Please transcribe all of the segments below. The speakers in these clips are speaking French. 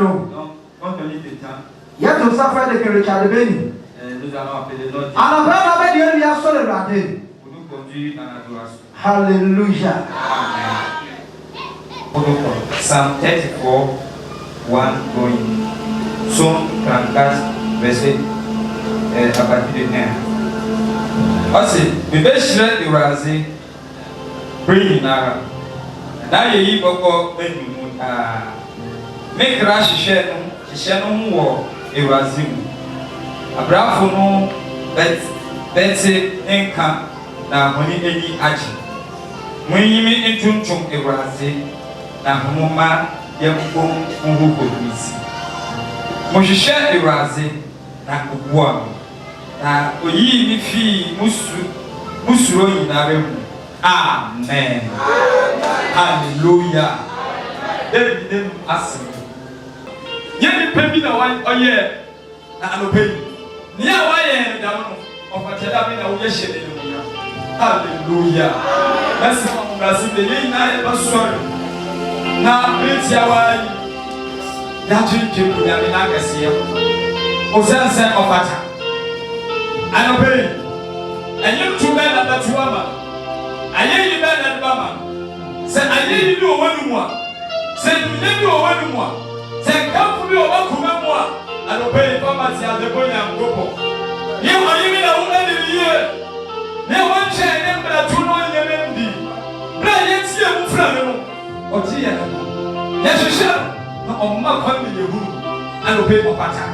non. Compte tenu du temps. Il y a tout ça frère de Richard Benny. Nous allons appeler notre Alors, frère, Dieu lui a sur le raté. pour nous conduire dans l'adoration. Alléluia. Amen. Psalm 34, 1 going. Psaume 34, verset à partir de 1. Aussi, nous vais Eurasé, Brinara. Now you go make rash share no war Eurasé. Abrafo no betse enka na honi eni aji. Munyimi entuntum Eurasé na homoma yemko nhuko bisi. Mohwehwe Eurasé na oboa na oyi mi fi musuro nyinare mu. Amen. Hallelujah. David dem asim. Yemi pebi na oye na anope. Ni a waye da no ofatela bi na wo ye hyede ni mu. Hallelujah. Merci mon merci de yi na e basori. Na preti awai. Ya jinjin ya mi na kase. Ozense ofata. Anope. Anyim tuba na batuama. Ayeyi be na bama. Se ayeyi bi owanu mu a. Se dunya bi owanu mu a. Se kamfu bi owakuma mu a. Anope pharmacy azebonya ngopo. Ye oyimi na wo na niye. Ne wonche ne mbra tu no nyeme ndi. Bra ye tie mu fra me no. Oti ye no. Ye hwehwe na omma kwa me ye huru. Anope opata.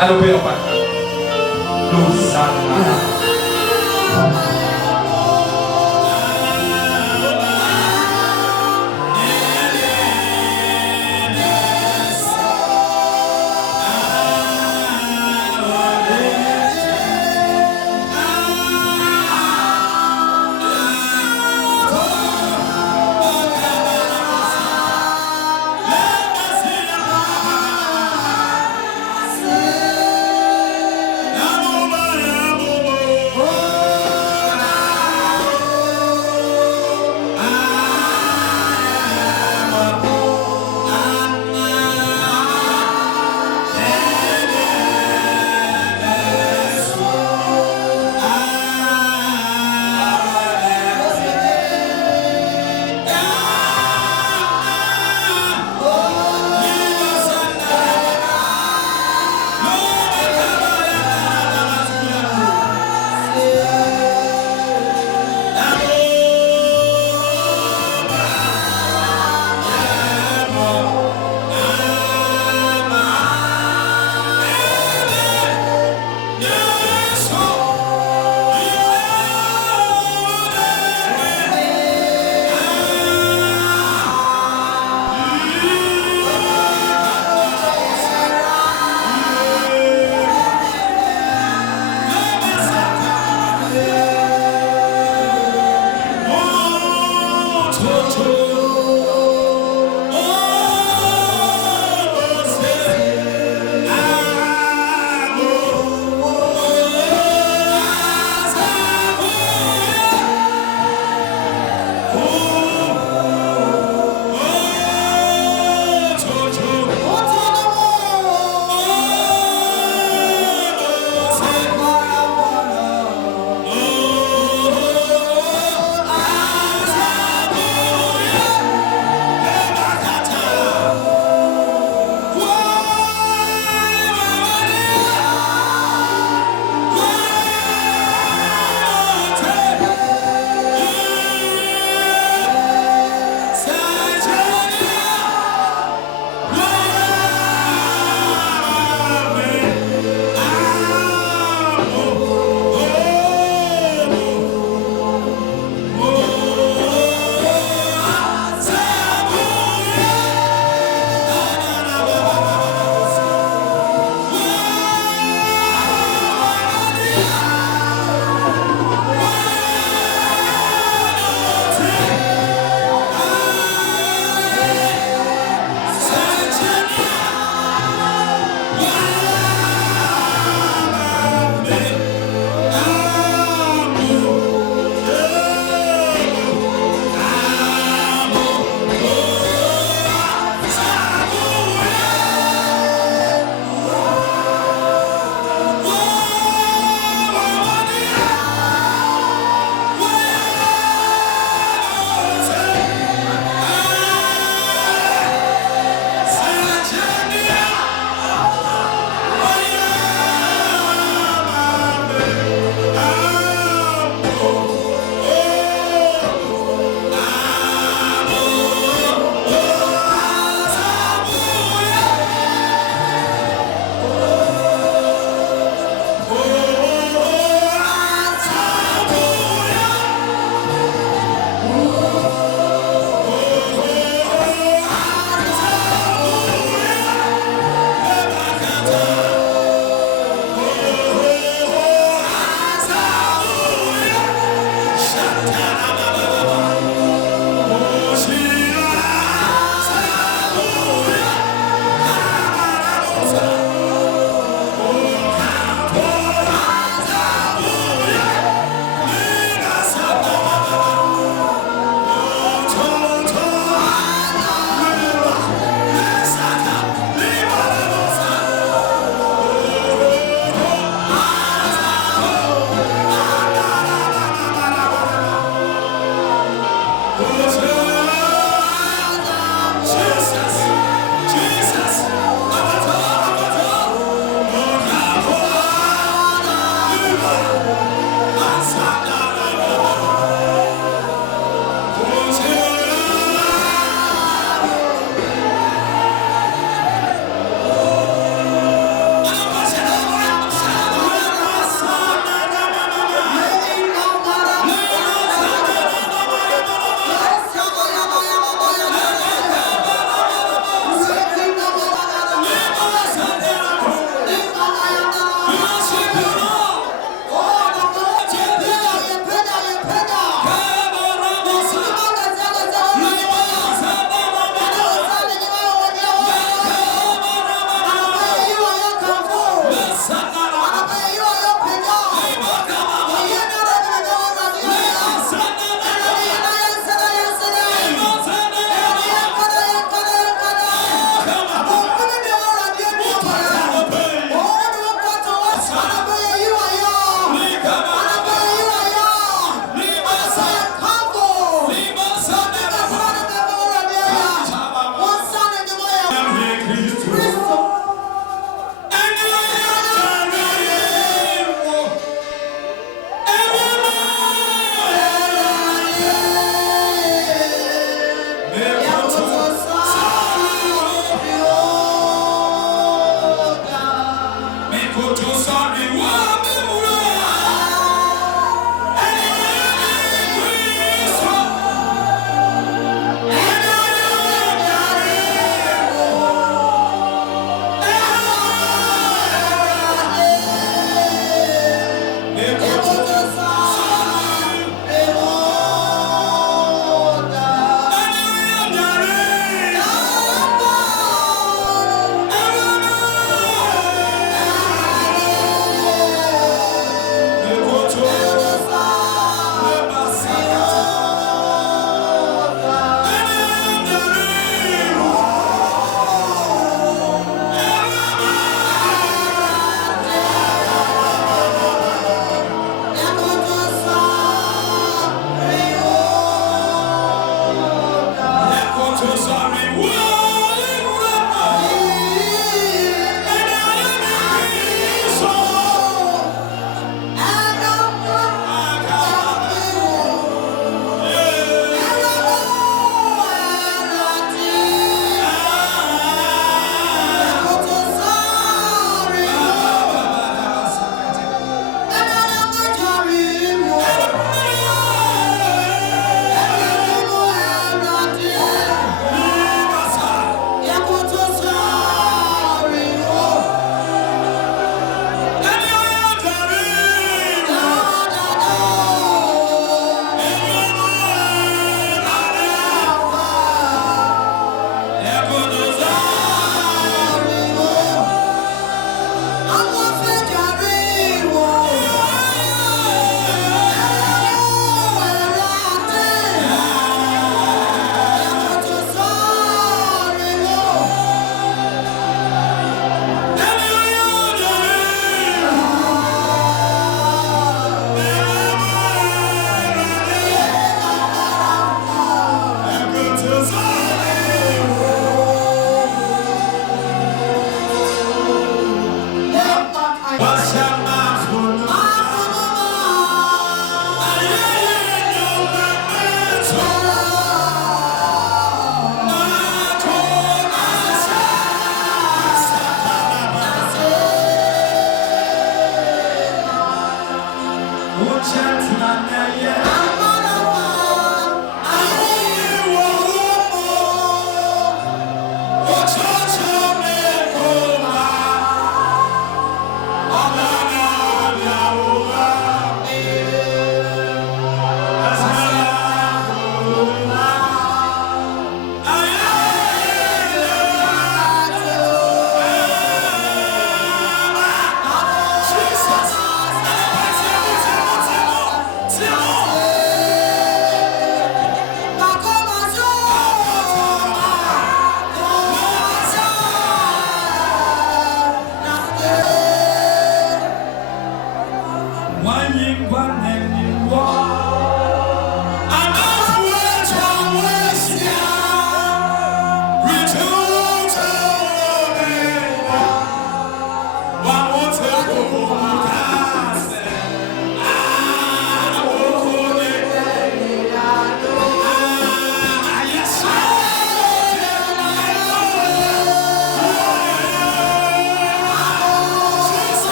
Anope opata. No sana.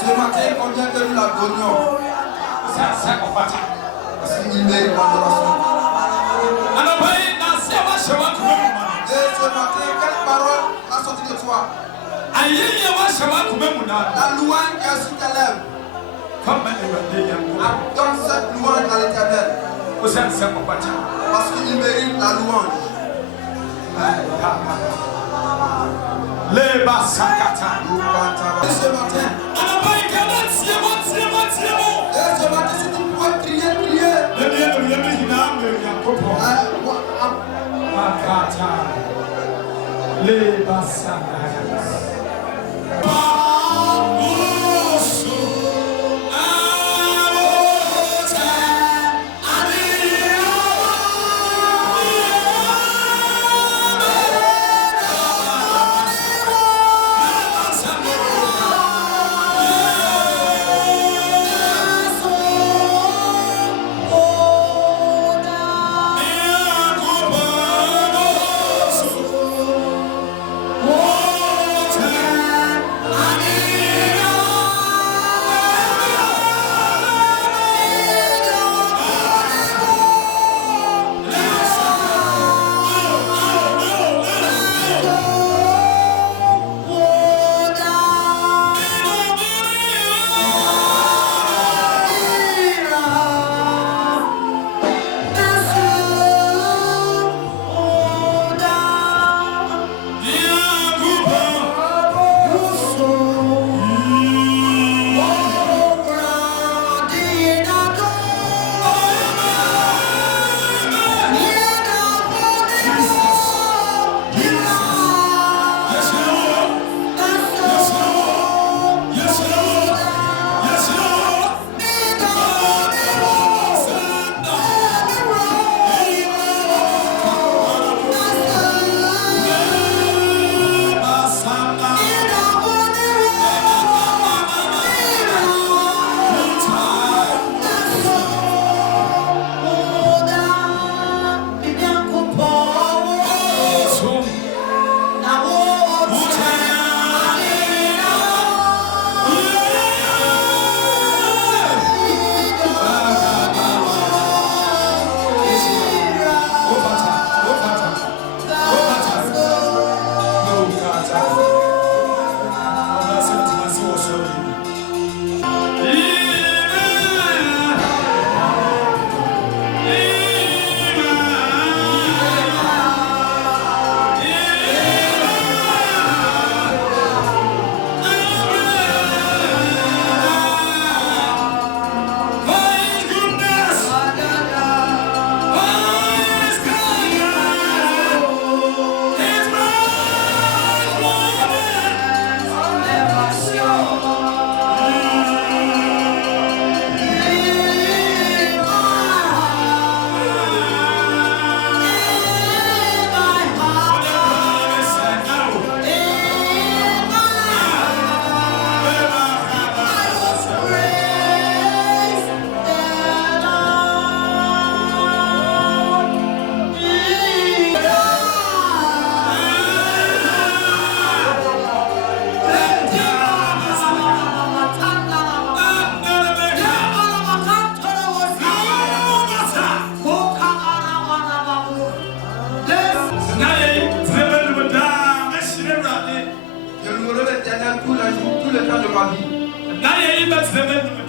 Ce matin, combien de nous la donnons? Parce qu'il mérite l'adoration. Et ce matin, quelle parole a sorti de toi? La louange qui est sur tes lèvres. Donne cette louange à l'Éternel. Parce qu'il mérite la louange. Les Basakata. Et ce matin, si tu pouvais crier. Les Basakata. Oh!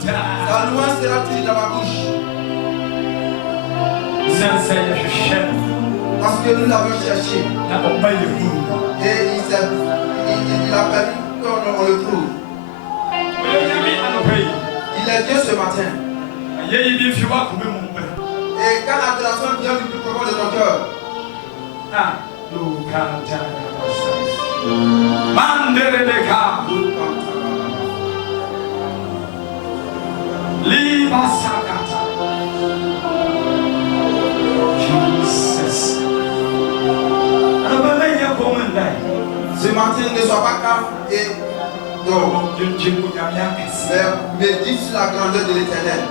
Ta louange sera toujours dans ma bouche. Parce que nous l'avons cherché. Et il a permis qu'on le trouve. Il est Dieu ce matin. Et quand l'adoration vient du plus profond de ton cœur, ce matin ne sois pas calme et dors. Mais médite sur la grandeur de l'Éternel.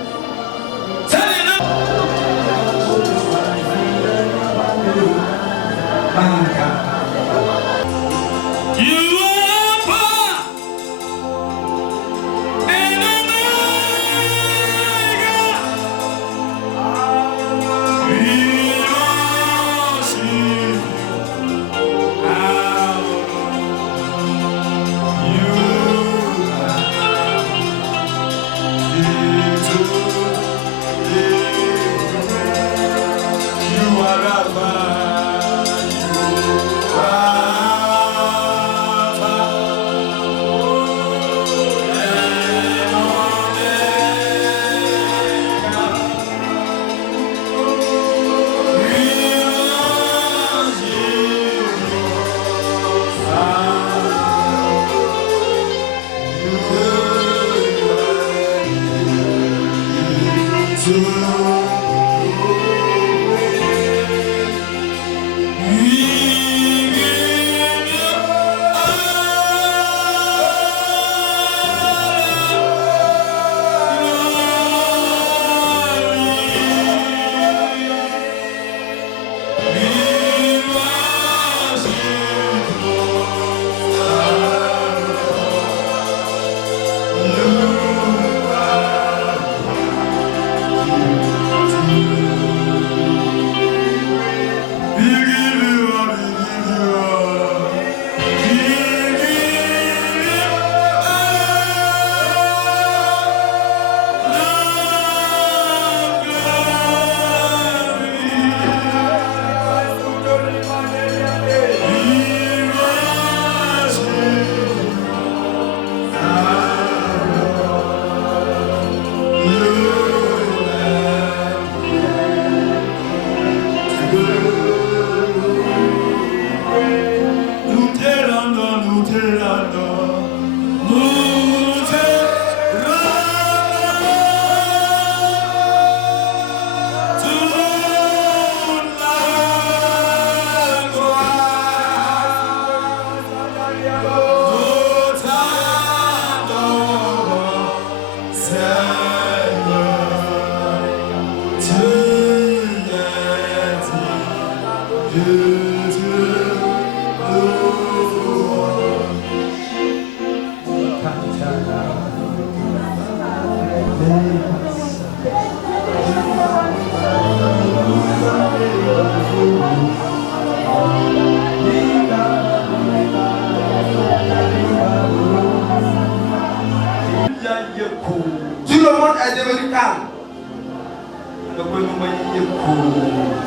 Tout le monde est devenu calme.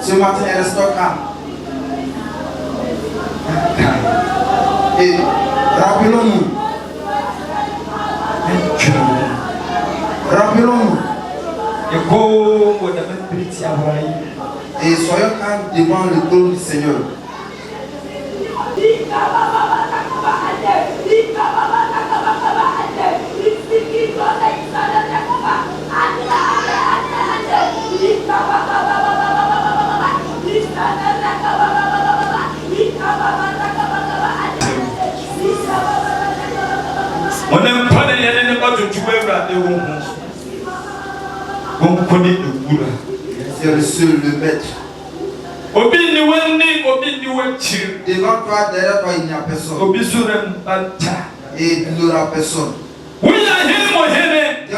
Ce matin, elle reste calme. Et rappelons-nous. Rappelons-nous. Et soyons calmes devant le trône du Seigneur. C'est le seul, le maître. Devant toi, derrière toi, il n'y a personne. Et il n'y aura personne. Tu es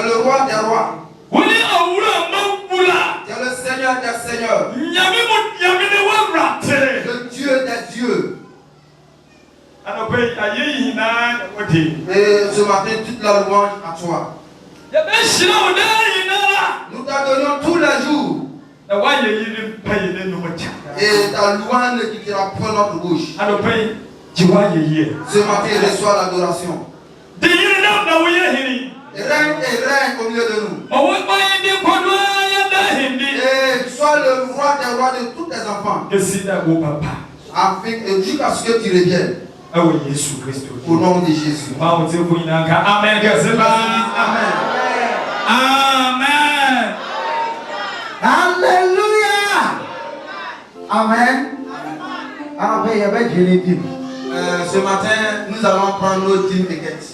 le roi des rois. Tu es le Seigneur des seigneurs. Le Dieu des dieux. Et ce matin, toute la louange à toi. Nous t'adorons tous les jours. Et ta louange ne quittera point notre bouche. Ce matin, reçois l'adoration. Règne et règne au milieu de nous. Et sois le roi des rois de tous tes enfants. Jusqu'à ce que tu reviennes. Au nom de Jésus. Amen. Amen. Alléluia. Amen. Ce matin, nous allons prendre nos 10 tickets.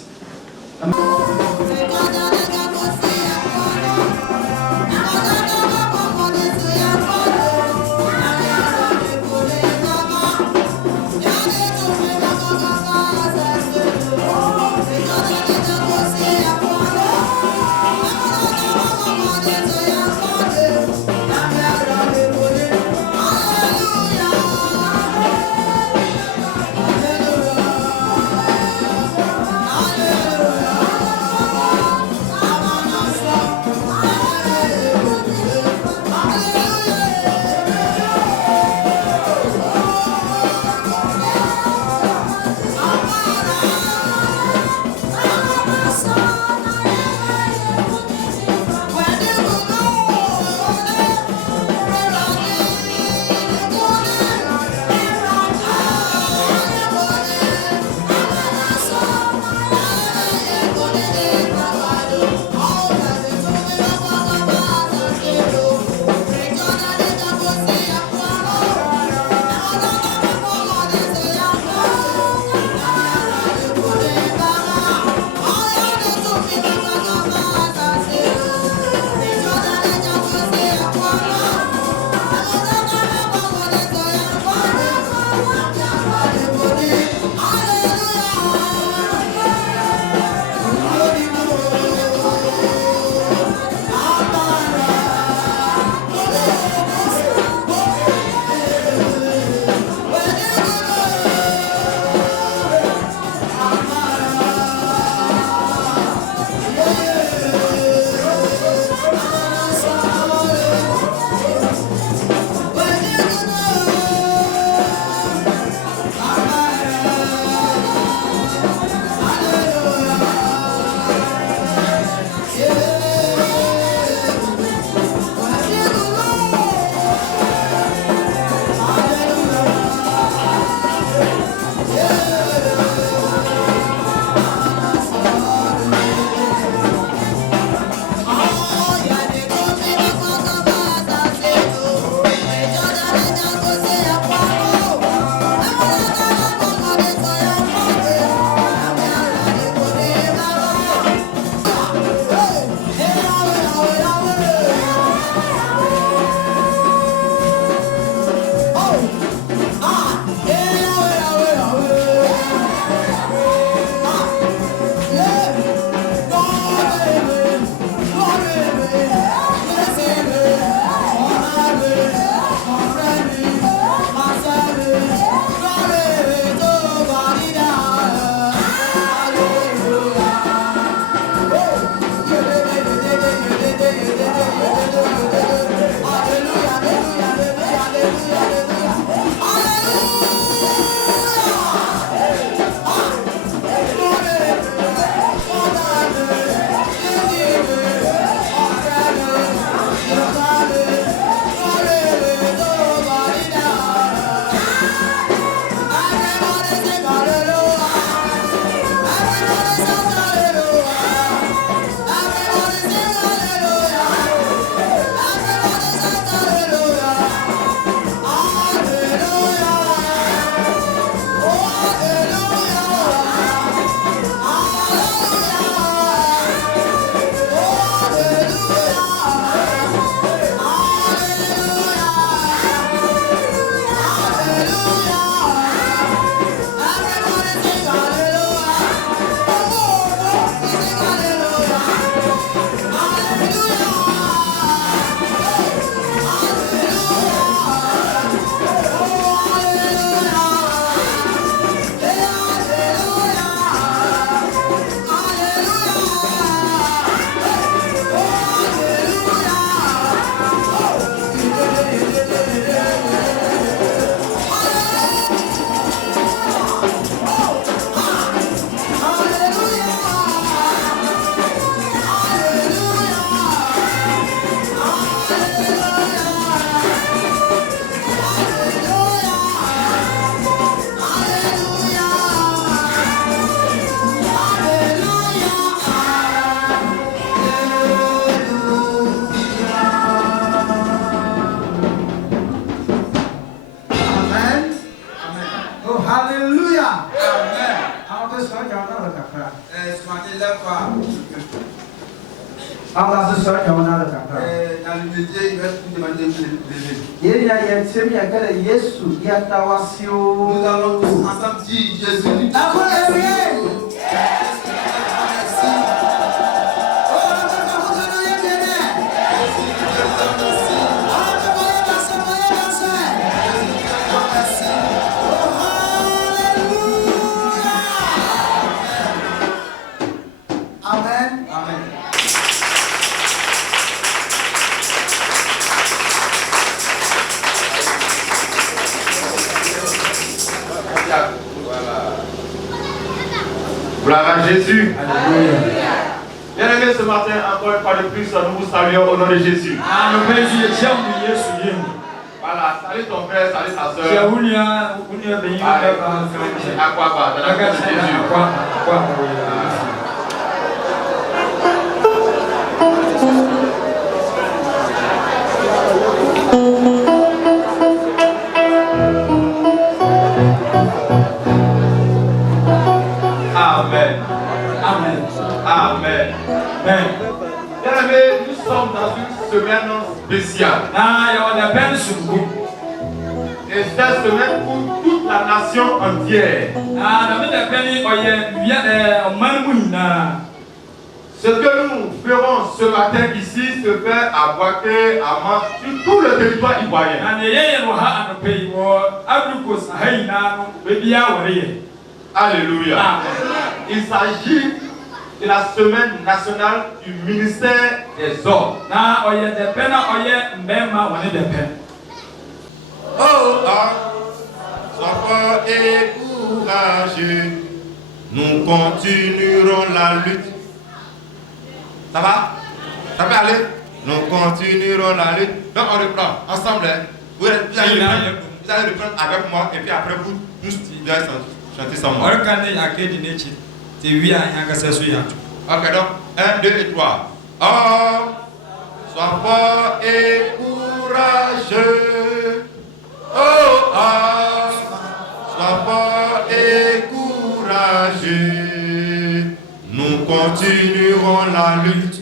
Alléluia. Amen. On peut se faire qu'il y en a le café. Ce matin, lève-toi. On va se faire qu'il y en a le café. Dans le métier, il va te demander de lever. Il y a Yesu, il y a Tawasio. Nous allons tous ensemble dire Jésus. Amen. Amen. Voilà. Gloire à Jésus. Alléluia. Bien-aimés, ce matin, encore une fois de plus, nous vous saluons au nom de Jésus. Voilà, salut ton frère, salut ta soeur. À quoi pas, dans le nom de Jésus. Amen. Amen. Amen. Amen. Bien-aimés, nous sommes dans une semaine spéciale. Et cette semaine pour toute la nation entière. Ce que nous ferons ce matin ici se fait à Boaké, à Mans, sur tout le territoire ivoirien. Alléluia. Il s'agit de la semaine nationale du ministère des hommes. Oh, ah, sois fort et courageux, nous continuerons la lutte. Ça va? Ça peut aller? Nous continuerons la lutte. Donc on reprend ensemble. Vous allez reprendre avec moi et puis après vous tous chanter sans moi. Ok, donc 1, 2 et 3. Oh, sois fort et courageux. Oh, ah, sois fort et courageux. Nous continuerons la lutte.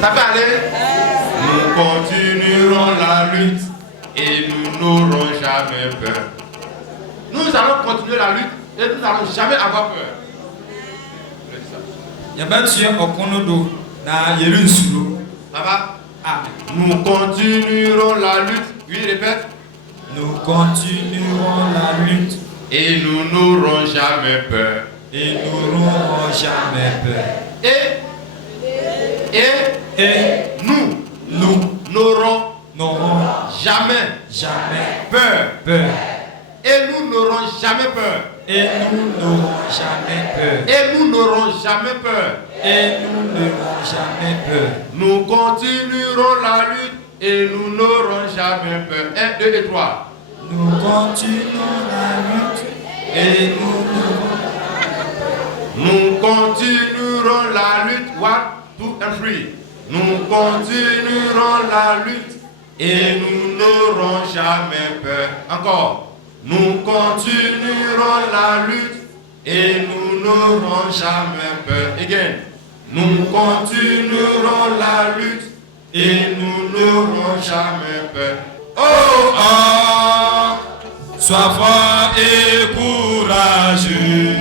Ça peut aller? Nous continuerons la lutte et nous n'aurons jamais peur. Nous allons continuer la lutte et nous n'allons jamais avoir peur. Ça va? Nous continuerons la lutte. Oui, répète. Nous continuerons la lutte Et nous n'aurons jamais peur. et nous n'aurons jamais peur. Et nous n'aurons jamais peur. peur. Et nous n'aurons jamais peur. Et nous n'aurons jamais peur. Et nous n'aurons jamais peur. Et nous n'aurons jamais peur. Nous continuerons la lutte et nous n'aurons jamais peur. 1, 2 et 3. Nous continuons la lutte et nous n'aurons Nous continuerons la lutte. 1, 2 and 3. Nous continuerons la lutte et nous n'aurons jamais peur. Encore. Nous continuerons la lutte et nous n'aurons jamais peur. Again. Nous continuerons la lutte et nous n'aurons jamais peur. Oh, ah, sois fort et courageux.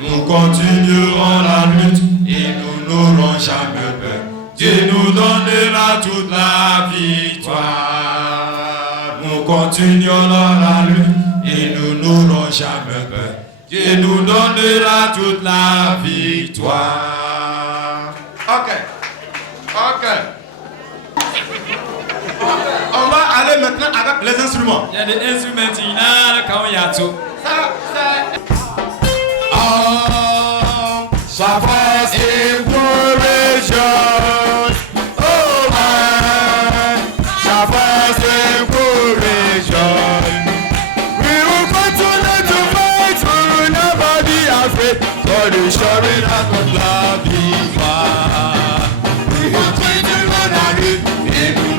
Nous continuerons la lutte et nous n'aurons jamais peur. Dieu nous donnera toute la victoire. Nous continuons la lutte et nous n'aurons jamais peur. Dieu nous donnera toute la victoire. Ok. On va aller maintenant avec les instruments. Il y a des instruments qui sont Sois fort et courageux. Oh man, sois fort et courageux. We will continue to fight, we will never be afraid. God is showing us what love is. We will continue la lutte et nous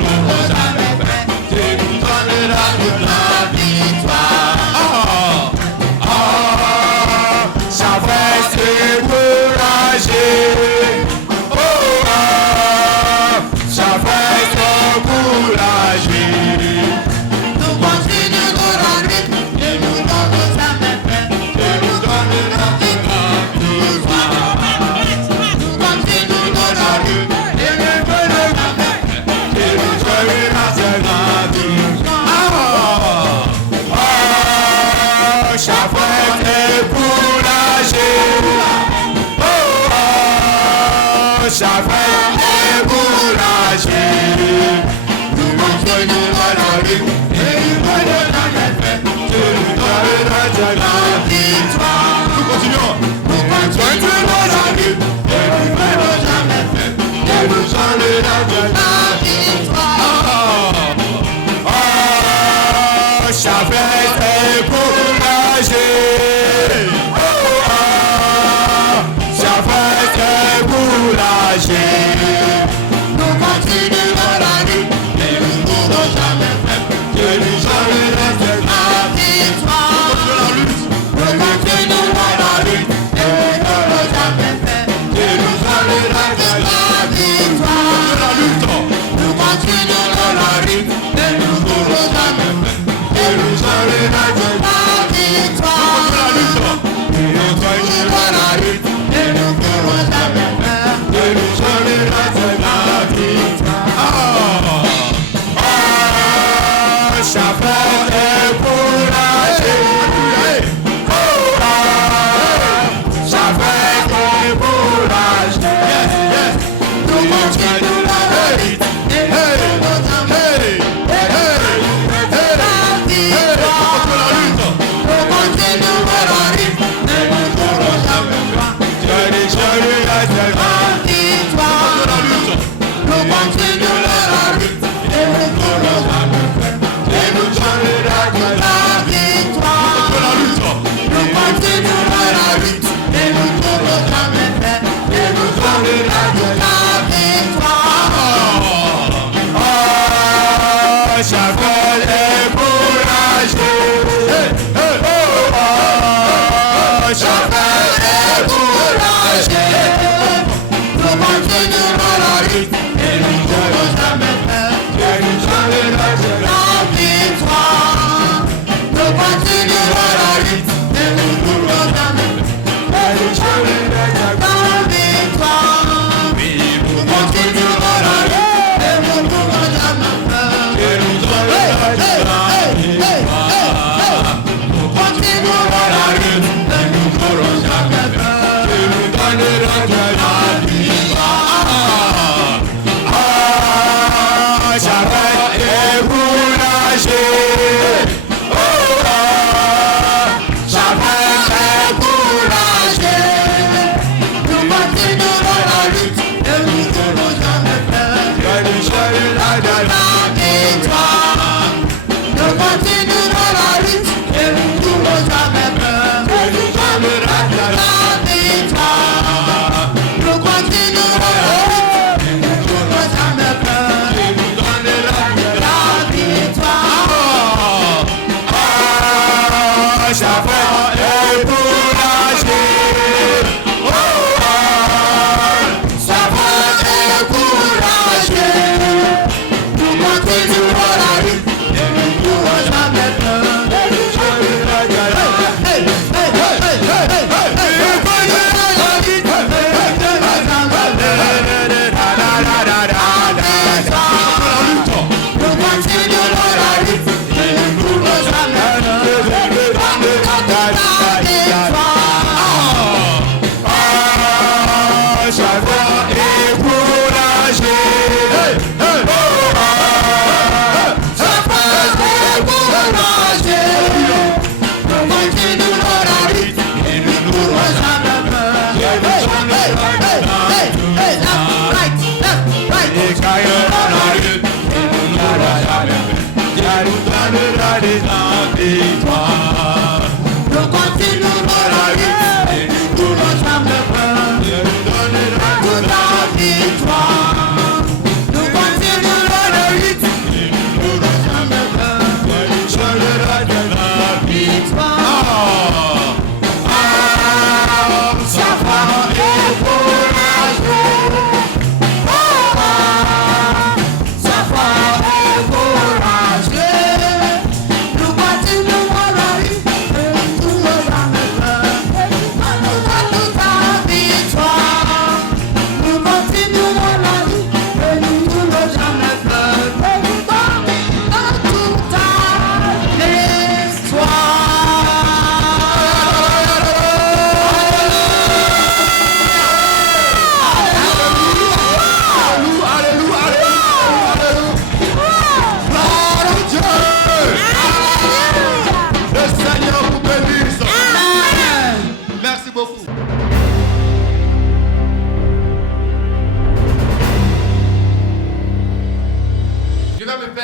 découragé. Nous continuerons la lutte et nous n'allons jamais faire. Tu nous donneras de la victoire. Nous continuons. Nous continuerons la lutte et nous n'allons jamais faire. Et nous donneras de la victoire. J'avais découragé. J'avais découragé. Nous continuerons la lutte et nous ne pourrons jamais faire. Que nous jamais reste la victoire. Nous continuerons la lutte et nous ne pourrons jamais faire. Que nous jamais reste la victoire. Nous continuerons la lutte et nous ne pourrons jamais faire. Et nous allons la victoire. Et nous continuerons la lutte et nous ne pourrons jamais faire. Et nous allons la victoire. J'avais découragé. J'avais découragé. Nous continuerons la lutte et nous pourrons jamais faire. J'avais découragé. J'avais découragé. Nous continuerons la lutte et nous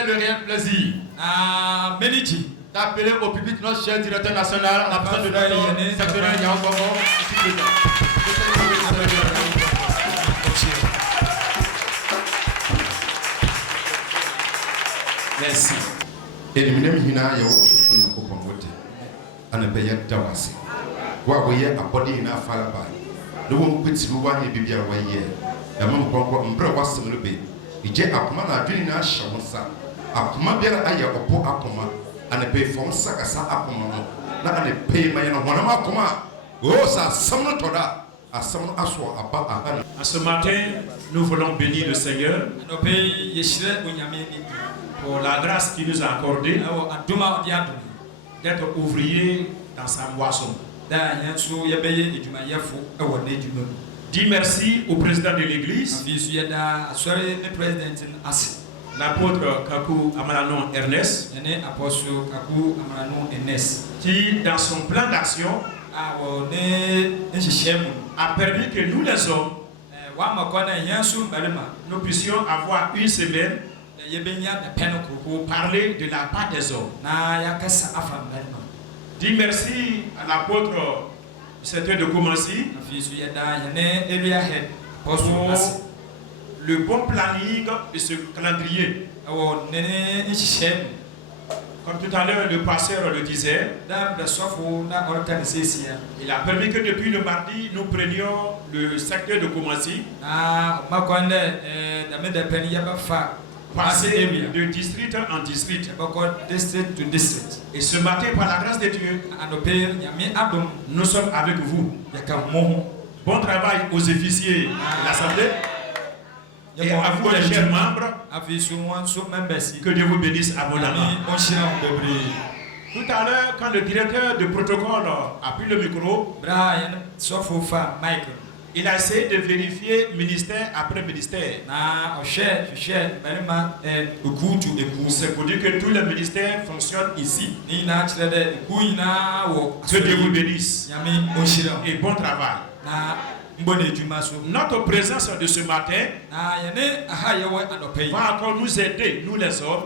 le réel plaisir d'appeler au public notre cher directeur national, la personne de notre secrétaire Yao Bobo, ici présent. Merci. Et le ministre Hina Yao Bobo Pombote, on a payé Tawasi. Wa woyɛ abɔde nyinaa fara ba ne wɔn mpɛti bi wanyɛ biribiara wɔyɛ ɛma nkɔnkɔ mbrɛ wasɛm no be ɛgye akoma na adwene nyinaa hyɛ wo nsa akoma biara ayɛ ɔpo akoma anapɛ fam sakasa akoma no na anapɛ ma yɛ no honam akoma a sa asɛm no tɔ da asɛm no aso aba aha. Ce matin, nous voulons bénir le Seigneur pour la grâce qu'il nous a accordée d'être ouvrier dans sa moisson. Dis merci au président de l'église, l'apôtre Kakou Amalanon Ernest, qui dans son plan d'action a permis que nous les hommes nous puissions avoir une semaine pour parler de la part des hommes. Dis merci à l'apôtre secteur de Koumassi pour le bon planning de ce calendrier. Comme tout à l'heure le pasteur le disait, il a permis que depuis le mardi nous prenions le secteur de Koumassi, passer de district en district. Et ce matin, par la grâce de Dieu, nous sommes avec vous. Bon travail aux officiers de l'Assemblée. Et à vous les chers membres, que Dieu vous bénisse abondamment. Tout à l'heure, quand le directeur de protocole a pris le micro, il a essayé de vérifier ministère après ministère. C'est pour dire que tous les ministères fonctionnent ici. Que Dieu vous bénisse. Et bon travail. Notre présence de ce matin va encore nous aider, nous les hommes,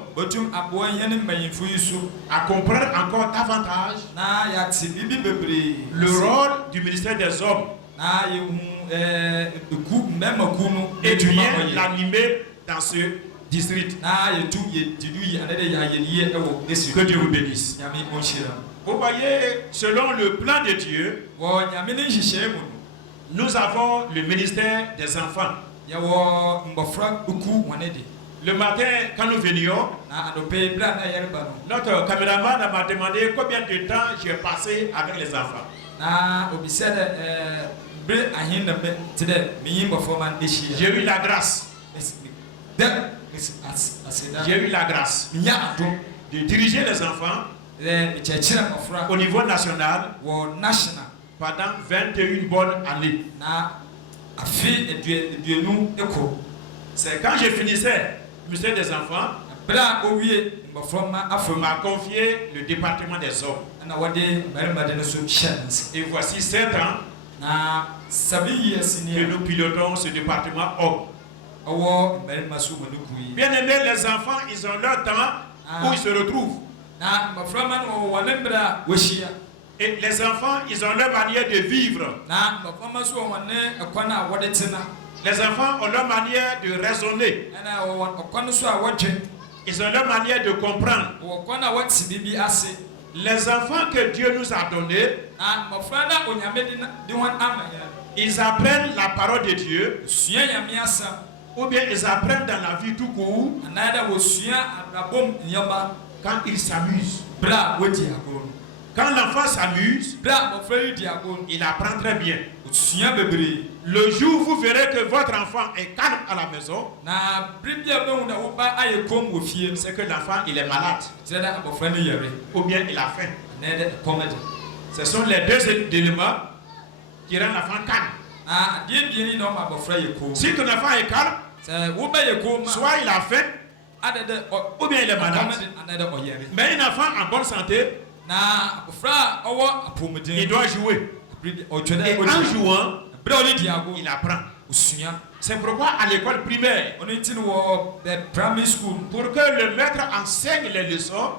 à comprendre encore davantage le rôle du ministère des hommes et bien l'animer dans ce district. Que Dieu vous bénisse. Vous voyez, selon le plan de Dieu, nous avons le ministère des enfants. Le matin, quand nous venions, notre caméraman m'a demandé combien de temps j'ai passé avec les enfants. J'ai eu la grâce. J'ai eu la grâce de diriger les enfants au niveau national pendant 21 bonnes années. C'est quand je finissais le ministère des enfants, m'a confié le département des hommes. Et voici 7 ans que nous pilotons ce département hommes. Bien aimés, les enfants, ils ont leur temps où ils se retrouvent. Et les enfants, ils ont leur manière de vivre. Les enfants ont leur manière de raisonner. Ils ont leur manière de comprendre. Les enfants que Dieu nous a donnés, ils apprennent la parole de Dieu, ou bien ils apprennent dans la vie tout court, quand ils s'amusent. Quand l'enfant s'amuse, il apprend très bien. Le jour où vous verrez que votre enfant est calme à la maison, c'est que l'enfant il est malade. Ou bien il a faim. Ce sont les deux éléments qui rendent l'enfant calme. Si ton enfant est calme, soit il a faim, ou bien il est malade. Mais un enfant en bonne santé, il doit jouer. Et en jouant, il apprend. C'est pourquoi à l'école primaire, on est in primary school. Pour que le maître enseigne les leçons,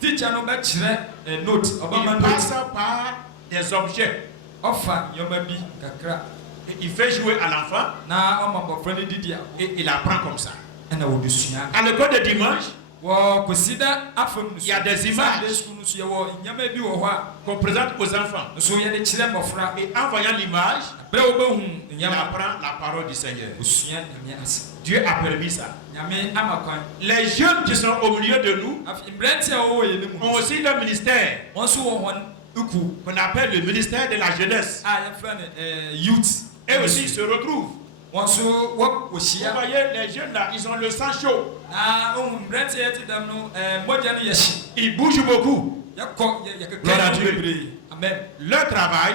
teacher no be chere note. Il passe par des objets. Offer yomabi kakra. Il fait jouer à l'enfant et il apprend comme ça. À l'école de dimanche, il y a des images qu'on présente aux enfants. Et en voyant l'image, il apprend la parole du Seigneur. Dieu a permis ça. Les jeunes qui sont au milieu de nous ont aussi leur ministère. Qu'on appelle le ministère de la jeunesse. Et aussi ils se retrouvent. Vous voyez, les jeunes là, ils ont le sang chaud. Ils bougent beaucoup. Amen. Leur travail,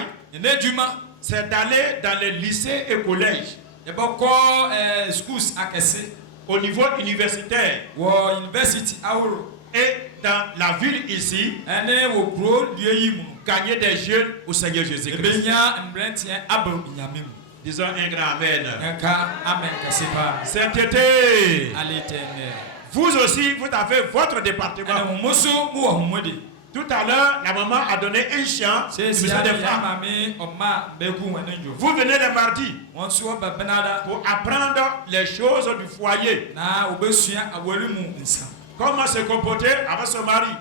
c'est d'aller dans les lycées et collèges. Au niveau universitaire. Et dans la ville ici, gagner des jeunes au Seigneur Jésus-Christ. Disons un grand amen. Sainteté. Vous aussi, vous avez votre département. Tout à l'heure, la maman a donné un chant des femmes. Vous venez le mardi pour apprendre les choses du foyer. Comment se comporter avec son mari.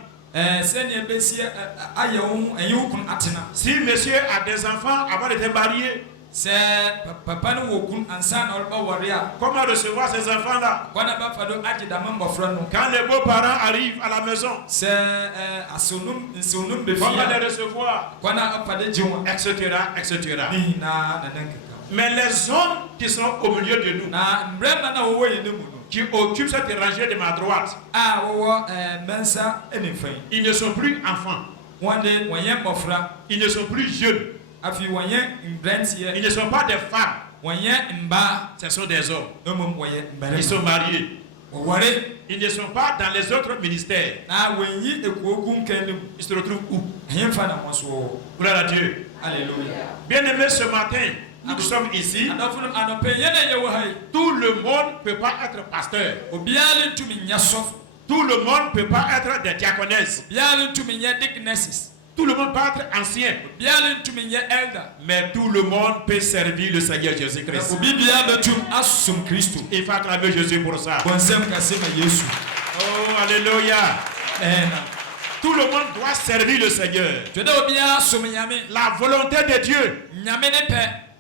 Si monsieur a des enfants avant d'être marié, comment recevoir ces enfants-là? Quand les beaux-parents arrivent à la maison, comment les recevoir? Etc. etc. Mais les hommes qui sont au milieu de nous, qui occupent cette rangée de ma droite, ils ne sont plus enfants. Ils ne sont plus jeunes. Ils ne sont pas des femmes. Ce sont des hommes. Ils sont mariés. Ils ne sont pas dans les autres ministères. Ils se retrouvent où? Gloire à Dieu. Alléluia. Bien-aimés, ce matin, nous sommes ici. Tout le monde ne peut pas être pasteur. Tout le monde ne peut pas être des diaconesses. Tout le monde peut être ancien. Mais tout le monde peut servir le Seigneur Jésus-Christ. Il faut acclamer Jésus pour ça. Oh, alléluia. Tout le monde doit servir le Seigneur. La volonté de Dieu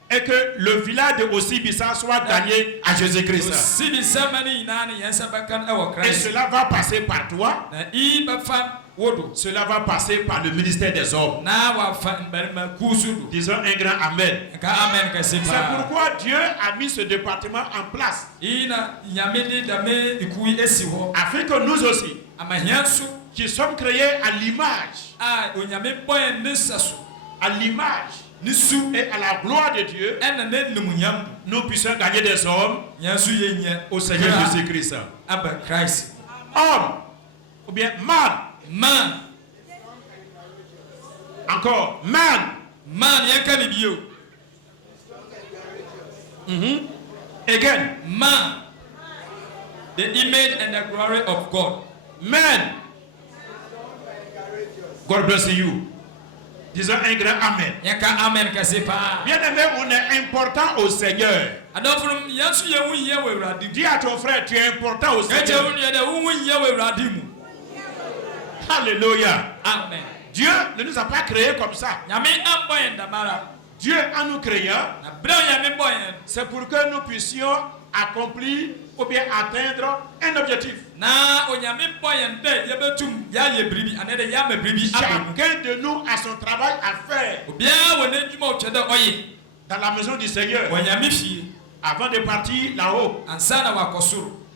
est que le village de Osibissa soit gagné à Jésus-Christ. Et cela va passer par toi. Cela va passer par le ministère des hommes. Disons un grand amen. C'est pourquoi Dieu a mis ce département en place. Afin que nous aussi, qui sommes créés à l'image, et à la gloire de Dieu, nous puissions gagner des hommes au Seigneur Jésus-Christ. Homme, ou bien man. Encore, man, Again, man, the image and the glory of God. Man, God bless you. Disons un grand amen. Bien aimé, on est important au Seigneur. Dis à ton frère, tu es important au Seigneur. Alléluia. Amen. Dieu ne nous a pas créés comme ça. Dieu en nous créant, c'est pour que nous puissions accomplir ou bien atteindre un objectif. Chacun de nous a son travail à faire dans la maison du Seigneur. Avant de partir là-haut,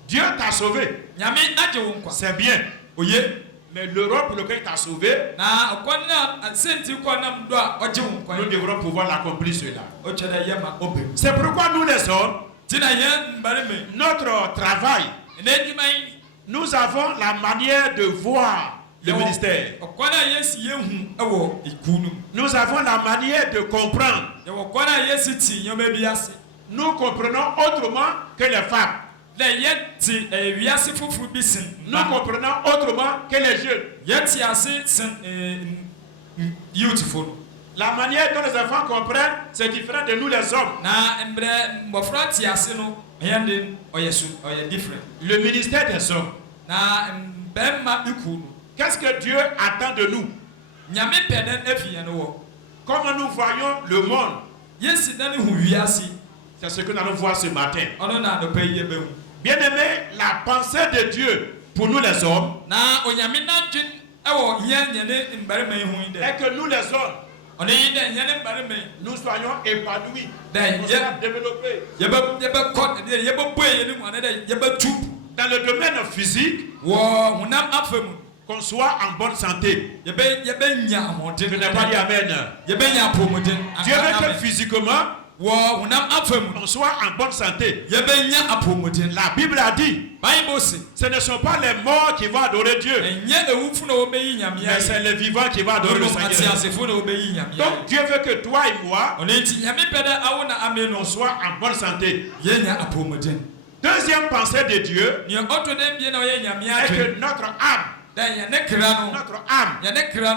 Dieu t'a sauvé. C'est bien. Mais le rôle pour lequel il t'a sauvé, nous devrons pouvoir l'accomplir cela. C'est pourquoi nous les hommes, notre travail, nous avons la manière de voir le ministère. Nous avons la manière de comprendre. nous comprenons autrement que les femmes. Nous comprenons autrement que les jeunes. La manière dont les enfants comprennent, c'est différent de nous les hommes. Le ministère des hommes. Qu'est-ce que Dieu attend de nous? Comment nous voyons le monde? C'est ce que nous allons voir ce matin. Bien aimé, la pensée de Dieu pour nous les hommes est que nous les hommes, nous soyons épanouis, nous soyons développés. Dans le domaine physique, qu'on soit en bonne santé. Je n'ai pas dit amen. Dieu veut que physiquement, on soit en bonne santé. La Bible a dit, ce ne sont pas les morts qui vont adorer Dieu, mais c'est les vivants qui vont adorer le Seigneur. Donc Dieu veut que toi et moi, on soit en bonne santé. Deuxième pensée de Dieu est que notre âme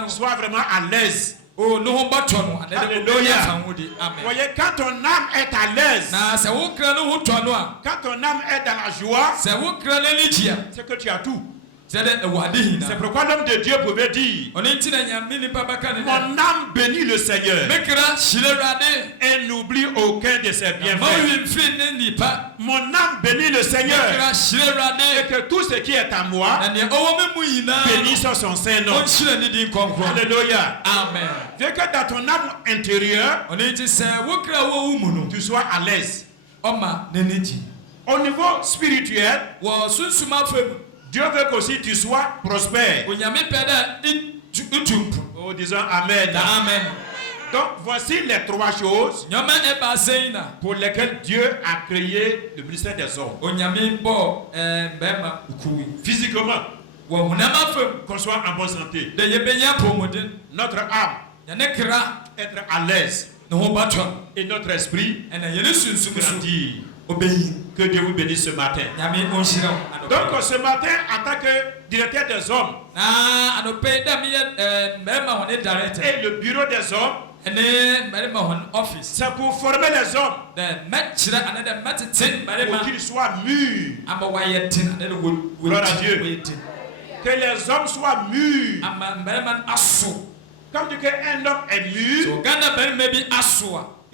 soit vraiment à l'aise. Alléluia. Voyez, quand ton âme est à l'aise, quand ton âme est dans la joie, c'est que tu as tout. C'est pourquoi l'homme de Dieu pouvait dire, mon âme bénit le Seigneur et n'oublie aucun de ses bienfaits. Mon âme bénit le Seigneur et que tout ce qui est à moi bénisse son Saint-Nom. Alléluia. Amen. Veux que dans ton âme intérieure, tu sois à l'aise. Au niveau spirituel, Dieu veut qu'aussi tu sois prospère. Oh, disons Amen. Amen. Donc voici les trois choses pour lesquelles Dieu a créé le ministère des hommes. Physiquement, qu'on soit en bonne santé. Notre âme, être à l'aise. Et notre esprit, grandir. Que Dieu vous bénisse ce matin. Donc ce matin, en tant que directeur des hommes et le bureau des hommes, c'est pour former les hommes pour qu'ils soient mûrs. Gloire à Dieu. Que les hommes soient mûrs. Comme qu'un homme est mûr,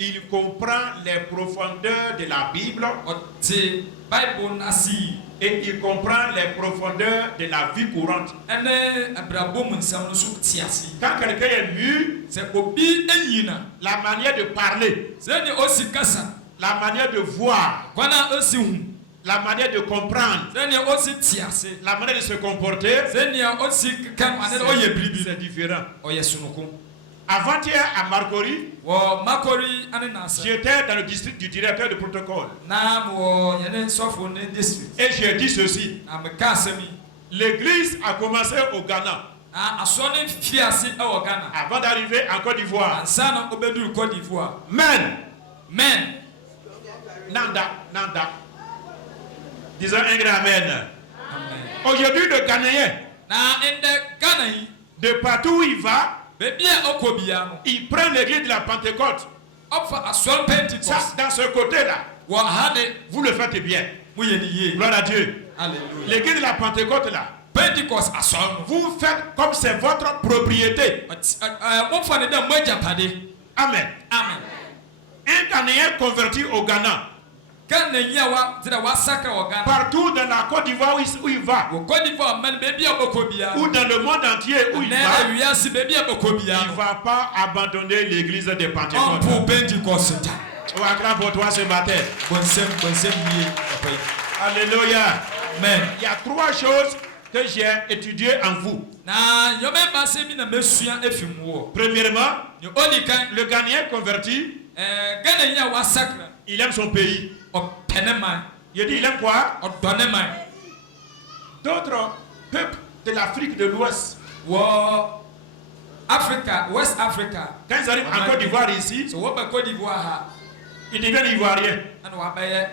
il comprend les profondeurs de la Bible et il comprend les profondeurs de la vie courante. Quand quelqu'un est mûr, la manière de parler, la manière de voir, la manière de comprendre, la manière de se comporter, c'est différent. Avant-hier à Marcory, j'étais dans le district du directeur de protocole. Et j'ai dit ceci. L'église a commencé au Ghana. Avant d'arriver en Côte d'Ivoire. Men. Nanda. Disons un grand amen. Aujourd'hui, le Ghanéen, de partout où il va, il prend l'église de la Pentecôte. Ça, dans ce côté-là, vous le faites bien. Gloire à Dieu. L'église de la Pentecôte là, vous faites comme c'est votre propriété. Amen. Un Ghanéen converti au Ghana, partout dans la Côte d'Ivoire où il va, ou dans le monde entier où il va, il ne va pas abandonner l'église des Pentecôtes. On acclame pour toi ce matin. Alléluia. Amen. Il y a trois choses que j'ai étudiées en vous. Premièrement, le Ghanéen converti, il aime son pays. Il dit il aime quoi? D'autres peuples de l'Afrique de l'Ouest, West Africa, quand ils arrivent en Côte d'Ivoire ici, Il devient ivoirien. ɛna wabɛyɛ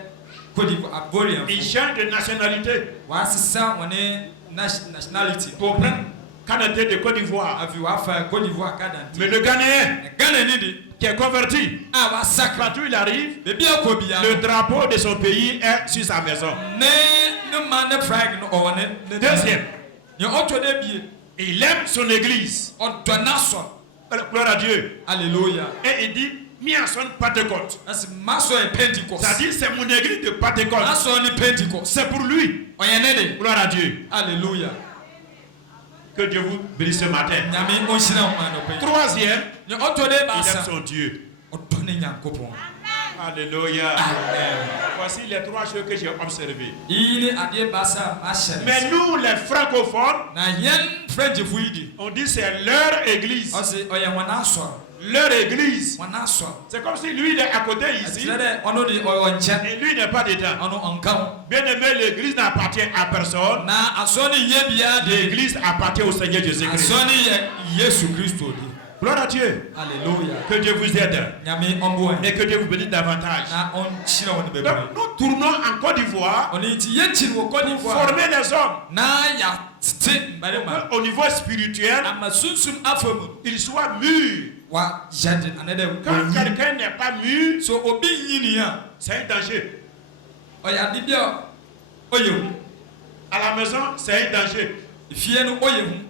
Côte d'Ivoire Ivorian. Il change de nationalité Wasisa wɔne nationality. pour prendre candidaté de Côte d'Ivoire. Afi wafa Côte d'Ivoire kadante. Mais le Ghanéen Ghana ni de. qui est converti, Wasaka. partout il arrive, Bebi akobia. le drapeau de son pays est sur sa maison. Ne man ne flag no ɔwɔ ne. Deuxième, Nye ɔtɔ ne bie. il aime son église. Ɔdɔ n'asɔ. Gloire à Dieu. Alléluia. Et il dit, Miason Pentecôte. Asi maso est Pentecost. Ça dit, c'est mon église de Pentecôte. Maso ni Pentecost. C'est pour lui. Ɔyɛ ne de. Gloire à Dieu. Alléluia. Que Dieu vous bénisse ce matin. Nyame ɔnhyira wo ma no pe. Troisième, Nye ɔtɔ ne il aime baasa. son Dieu. Ɔtɔ ne Nyankopɔn. Alléluia. Amen. Voici les trois choses que j'ai observées. Iyi ne adeɛ baasa ma hyɛ. Mais nous, les francophones, Na yɛn French fo yi di. on dit c'est leur église. Ɔsi ɔyɛ wɔn asɔr. Leur église. Wɔn asɔr. C'est comme si lui, il est à côté ici. Ɛkyerɛ dɛ ɔno de ɔyɛ nkyɛn. Et lui, il n'est pas dedans. Ɔno ɔnka ho. Bien aimé, l'église n'appartient à personne. Na asɔr ni yɛ bia de. L'église appartient au Seigneur Jésus-Christ. Asɔr ni yɛ Yesu Kristo de. Gloire à Dieu. Alléluia. Que Dieu vous aide. Nyame ɔmboa. Et que Dieu vous bénisse davantage. Na ɔnhyira wɔn bebree. Donc, nous tournons en Côte d'Ivoire Ɔno nti yɛkyi wɔ Côte pour d'Ivoire. former les hommes. Na yɛtete mmarima. Au niveau spirituel, Ama sunsum afa mu. ils soient mûrs. Wa yɛde anadɛ Quand wɔnyi. quelqu'un n'est pas mûr, So obi nyini a c'est un danger. ɔyɛ ade bi a ɔyɛ hu. À la maison, c'est un danger. Fie no ɔyɛ hu.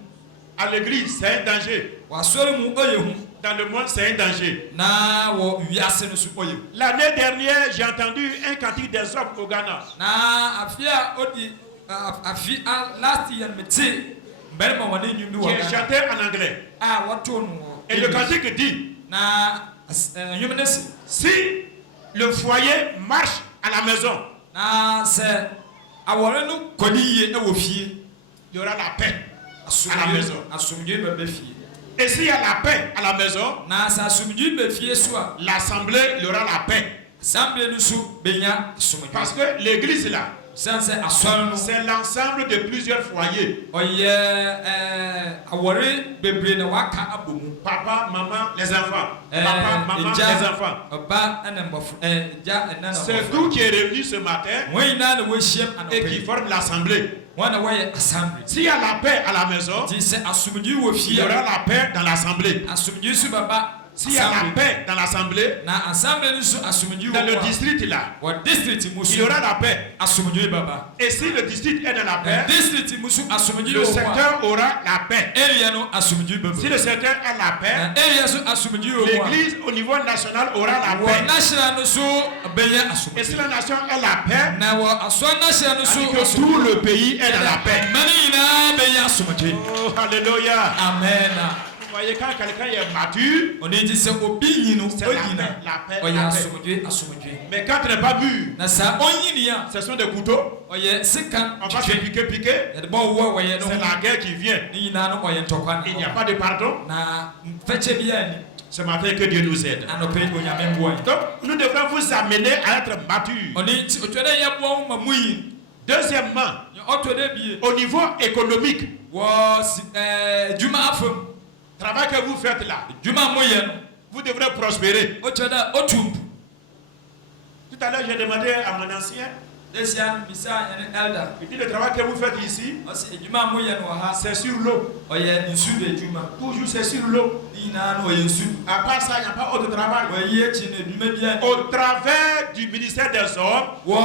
À l'église, c'est un danger. Wasɔre mu ɔyɛ hu. Dans le monde, c'est un danger. Na wɔ wiase no so ɔyɛ hu. L'année dernière, j'ai entendu un cantique des hommes au Ghana. Na afi a odi afi a last year me te mbarima wɔne nnwom bi Qui wɔ est Ghana chanté en anglais. a wɔto no wɔ. Et le cantique dit, Na nnwom no si si le foyer marche à la maison, na sɛ awɔre no kɔdi yie ɛwɔ fie il y aura la paix. asomdwe bɛbɛ fie. Et s'il y a la paix à la maison, Na sɛ asomdwe bɛ fie so a l'assemblée, il y aura la paix. assemblée no so benya asomdwe. Parce que l'église là, Sɛn sɛ asɔre no c'est l'ensemble de plusieurs foyers. ɔyɛ awɔre bebree na waka abɔ mu. Papa, maman, les enfants. Papa, maman, les enfants. Ɔba ɛna mbɔfra gya ɛna na C'est tout qui est revenu ce matin wɔn nyinaa na wɔahyiam et qui anɔpɛ. forme l'assemblée. Wɔn na wɔyɛ assemblée. S'il y a la paix à la maison, Nti sɛ asomdwe wɔ il fie y aura a la paix dans l'assemblée. asomdwe so bɛba. S'il y a la paix dans l'assemblée, Na assemblée no so asomdwe dans le wɔ district là, hɔ. Wɔ district mu il y so aura la paix. asomdwe bɛba. Et si le district est dans la Na paix, district mu so asomdwe le wɔ hɔ secteur aura la paix. a area no asomdwe Si bɛba. le secteur a la paix, Na area so asomdwe wɔ hɔ l'église au niveau national aura la a wɔ paix. national no so bɛyɛ Et si asomdwe. la nation a la paix, Na wɔ asɔre national no so c'est que tout le pays est dans la paix. Mane nyinaa bɛyɛ asomdwe. Oh, alléluia. Amen. Vous voyez, quand quelqu'un est mature, Ɔno nti sɛ obi nyi no c'est la ɔnyina paix, la paix, ɔyɛ la paix. asomdwe. Mais quand il n'est pas mûr, Na sɛ ɔnyini a ce sont des couteaux. ɔyɛ sekan On va se piquer. yɛde bɔ wɔ wɔyɛ no C'est la guerre qui vient. ne nyinaa no ɔyɛ ntɔkwa Il n'y a no pas de pardon. na mfɛkyɛ bi a ni Ce matin, que Dieu nous aide. anɔpɛ onyame mboa yi. Donc, nous devrons vous amener à être mature. ɔno nti ɔtwa dɛ yɛboa wo ma mu yi. Deuxièmement, Ɔtɔ dɛ bie au niveau économique, wɔ dwuma afam travail que vous faites là, dwuma mo yɛ no vous devrez prospérer. ɔtwa dɛ ɔtu mpu. Tout à l'heure, j'ai demandé à mon ancien, Desia bisa yɛne elder il dit le travail que vous faites ici, ɔsɛ adwuma mo yɛ no wɔ ha c'est sur l'eau. ɔyɛ nsu de adwuma Toujours c'est sur l'eau. ne nyinaa no ɔyɛ nsu. À part ça, il n'y a pas autre travail. Wɔyi akyi no adwuma bi a Au travers du ministère des hommes, wɔ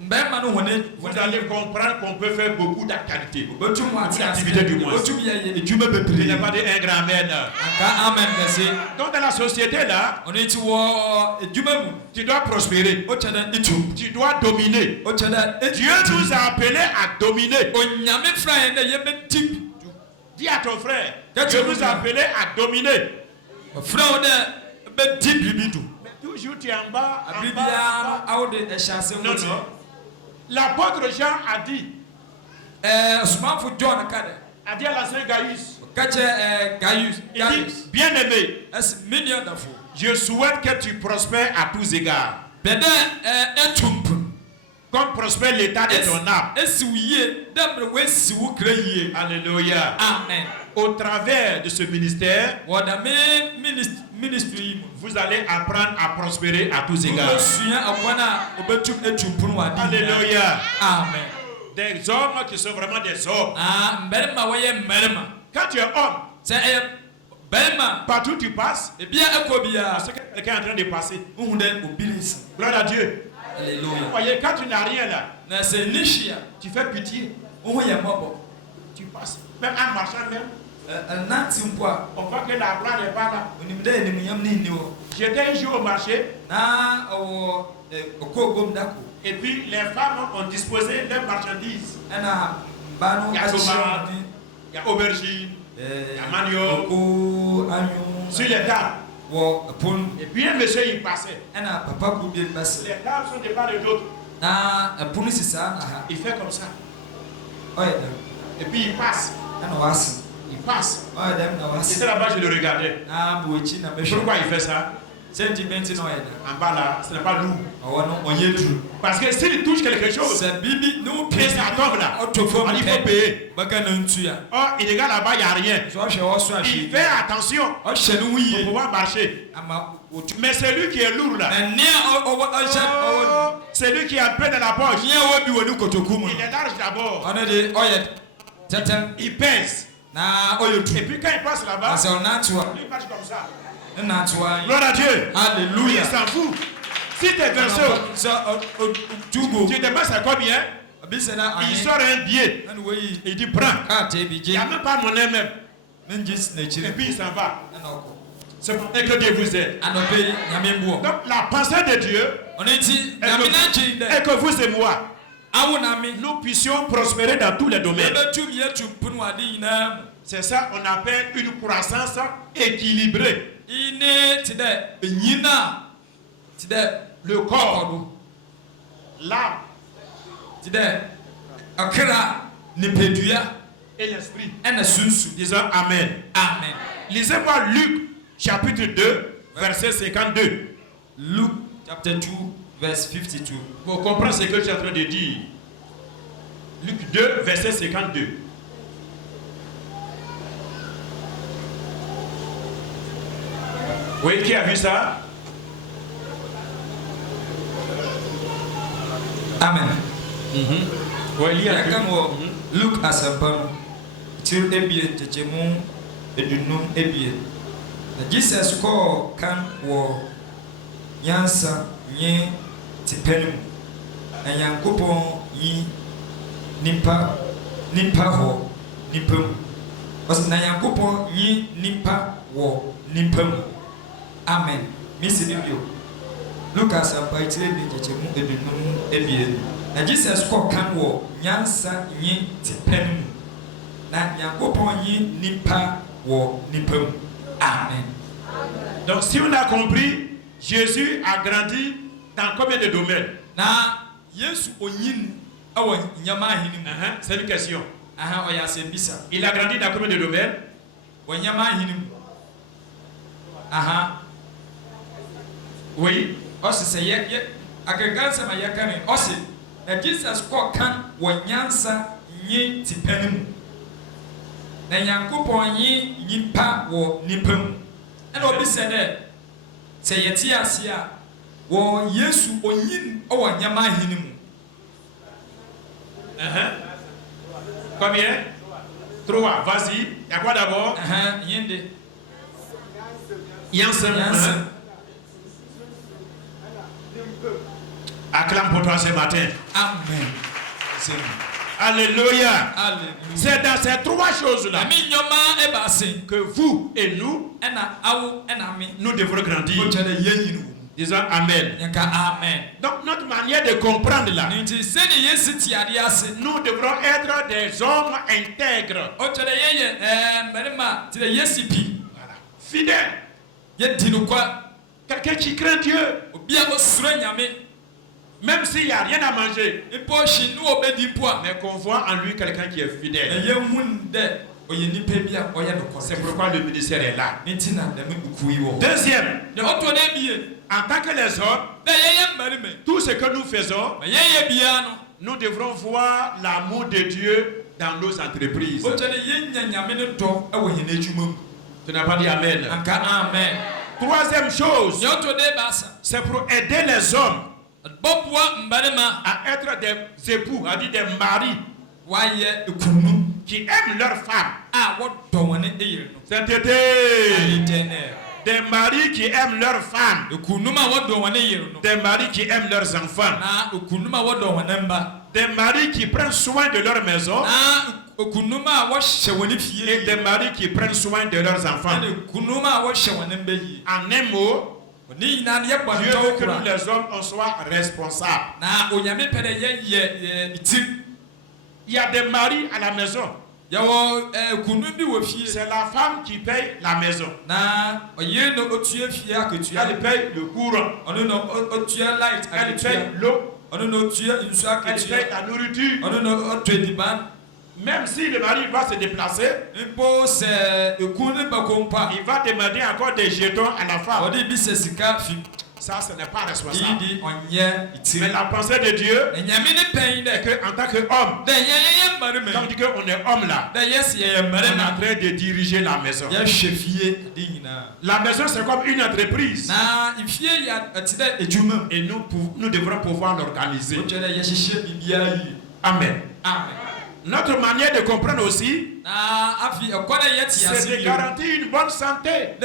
mbɛrima no hɔne vous allez comprendre qu'on peut faire beaucoup d'activités. wɔbɛtum ate Activité du moins. wɔbɛtum yɛyɛ adwuma Il bebree. n'y a pas de un grand amen. Anka amen kɛse. Donc dans la société là, Ɔno nti wɔ adwuma mu tu dois prospérer. ɔkyɛ dɛ etum Tu dois dominer. ɔkyɛ dɛ Dieu nous a appelés à dominer. onyame fira yɛn dɛ yɛbɛti Dis à ton frère, Qu'est-ce Dieu que nous vous a dites? appelés à dominer. ɔfira wo dɛ bɛti biribi do. Mais toujours tu es en bas, en abiri bas, en biara bas. no awo de ɛhyɛ ase Non, mu ti. non. L'apôtre Jean a dit ɔsomafo John ka dɛ à l'ancien Gaius, ɔka kyɛ Gaius il dit, bien-aimé, ɛsi minion dafo je souhaite que tu prospères à tous égards, bɛ dɛ etum pu. comme prospère l'état de ton âme. esi wo yie dɛmɛ wo esi wo kura yie. Alléluia. Amen. Au travers de ce ministère, wɔdame vous allez apprendre à prospérer à tous égards. Alléluia. Amen. Des hommes qui sont vraiment des hommes. Quand tu es homme, partout où tu passes, c'est que quelqu'un est en train de passer. Gloire à Dieu. Alléluia. Vous voyez, quand tu n'as rien là, tu fais pitié. Tu passes. Même en marchant même, on voit que la gloire n'est pas là. J'étais un jour au marché. Et puis les femmes ont disposé leurs marchandises. Il y a tomates, il y a aubergines, il y a manioc sur les tables. Et puis un monsieur il passait. Les tables sont de part et d'autre. Il fait comme ça. Et puis il passe. Il passe. J'étais là-bas, je le regardais. Pourquoi il fait ça? En bas là, ce n'est pas lourd. Parce que s'il touche quelque chose, et ça tombe là, il faut payer. Oh, il regarde là-bas, il n'y a rien. Il fait attention pour pouvoir marcher. Mais celui qui est lourd là, celui qui est un peu dans la poche, il est large d'abord. Il pèse. Et puis quand il passe là-bas, il marche comme ça. Gloire à Dieu. Alléluia. Il s'en fout. Si tu es versé, tu te passes à combien? Il sort un billet. Il dit prends. Il n'y a même pas mon nez même. Et puis il s'en va. C'est pour que Dieu vous aide. Donc la pensée de Dieu est que vous et moi, nous puissions prospérer dans tous les domaines. C'est ça qu'on appelle une croissance équilibrée. Le corps, l'âme et l'esprit. Disons Amen. Amen. Lisez-moi Luc chapitre 2 verset 52. Luke chapter 2 verse 52. Pour comprendre ce que je suis en train de dire. Luc 2 verset 52. Oui, qui a vu ça? Amen. Oui, il y a Luke asampano til ebie chechemu edunum ebie. Jesus ko kan wo nyansa nye tipenu. Enyankopon yi nipa ho nipam. Os na Yankopon yi nipa wo nipam. Amen. Missy Bio. Lucas and Paitile Bichemu Edunum Ebien. And Jesus called Canwo, Yansa Yin Tipen. Na Yankopon Yin Nipa wo Nipum. Amen. Donc si on a compris, Jésus a grandi dans combien de domaines? Na Yesu Oyin Awa Nyama Hinim. C'est une question. Oyasembisa. Il a grandi dans combien de domaines? Wanyama Hinim. Oui. Aussi c'est agagansa ma yakane. Aussi na Jesus ko kan wanyansa nyi tipenu. Na Yankopon yi nipa wo nipam. And obi said say yeti asia wo Yesu onyin o wanyama hinimu. Combien? 3. Vas-y. Il y a quoi d'abord? Yende. Yansen. Acclame pour toi ce matin. Amen. Alléluia. Alléluia. C'est dans ces 3 choses-là que vous et nous devrons grandir. Disons Amen. Amen. Donc notre manière de comprendre là, nous devrons être des hommes intègres. Voilà. Fidèles. Quelqu'un qui craint Dieu. Même s'il n'y a rien à manger, mais qu'on voit en lui quelqu'un qui est fidèle. C'est pourquoi le ministère est là. Deuxième, en tant que les hommes, tout ce que nous faisons, nous devrons voir l'amour de Dieu dans nos entreprises. Tu n'as pas dit Amen. Troisième chose, c'est pour aider les hommes à être des époux, à dire des maris qui aiment leurs femmes. Cet été, des maris qui aiment leurs femmes, des maris qui aiment leurs enfants, des maris qui prennent soin de leur maison et des maris qui prennent soin de leurs enfants. En un mot, Dieu veut que nous les hommes on soit responsables. Il y a des maris à la maison. C'est la femme qui paye la maison. Elle paye le courant. Elle paye l'eau. Elle paye la nourriture. Même si le mari va se déplacer, il va demander encore des jetons à la femme. Ça, ce n'est pas responsable. Mais la pensée de Dieu est qu'en tant qu'homme, quand on dit qu'on est homme là, on est en train de diriger la maison. La maison, c'est comme une entreprise. Et nous devrons pouvoir l'organiser. Amen. Notre manière de comprendre aussi, c'est de garantir une bonne santé.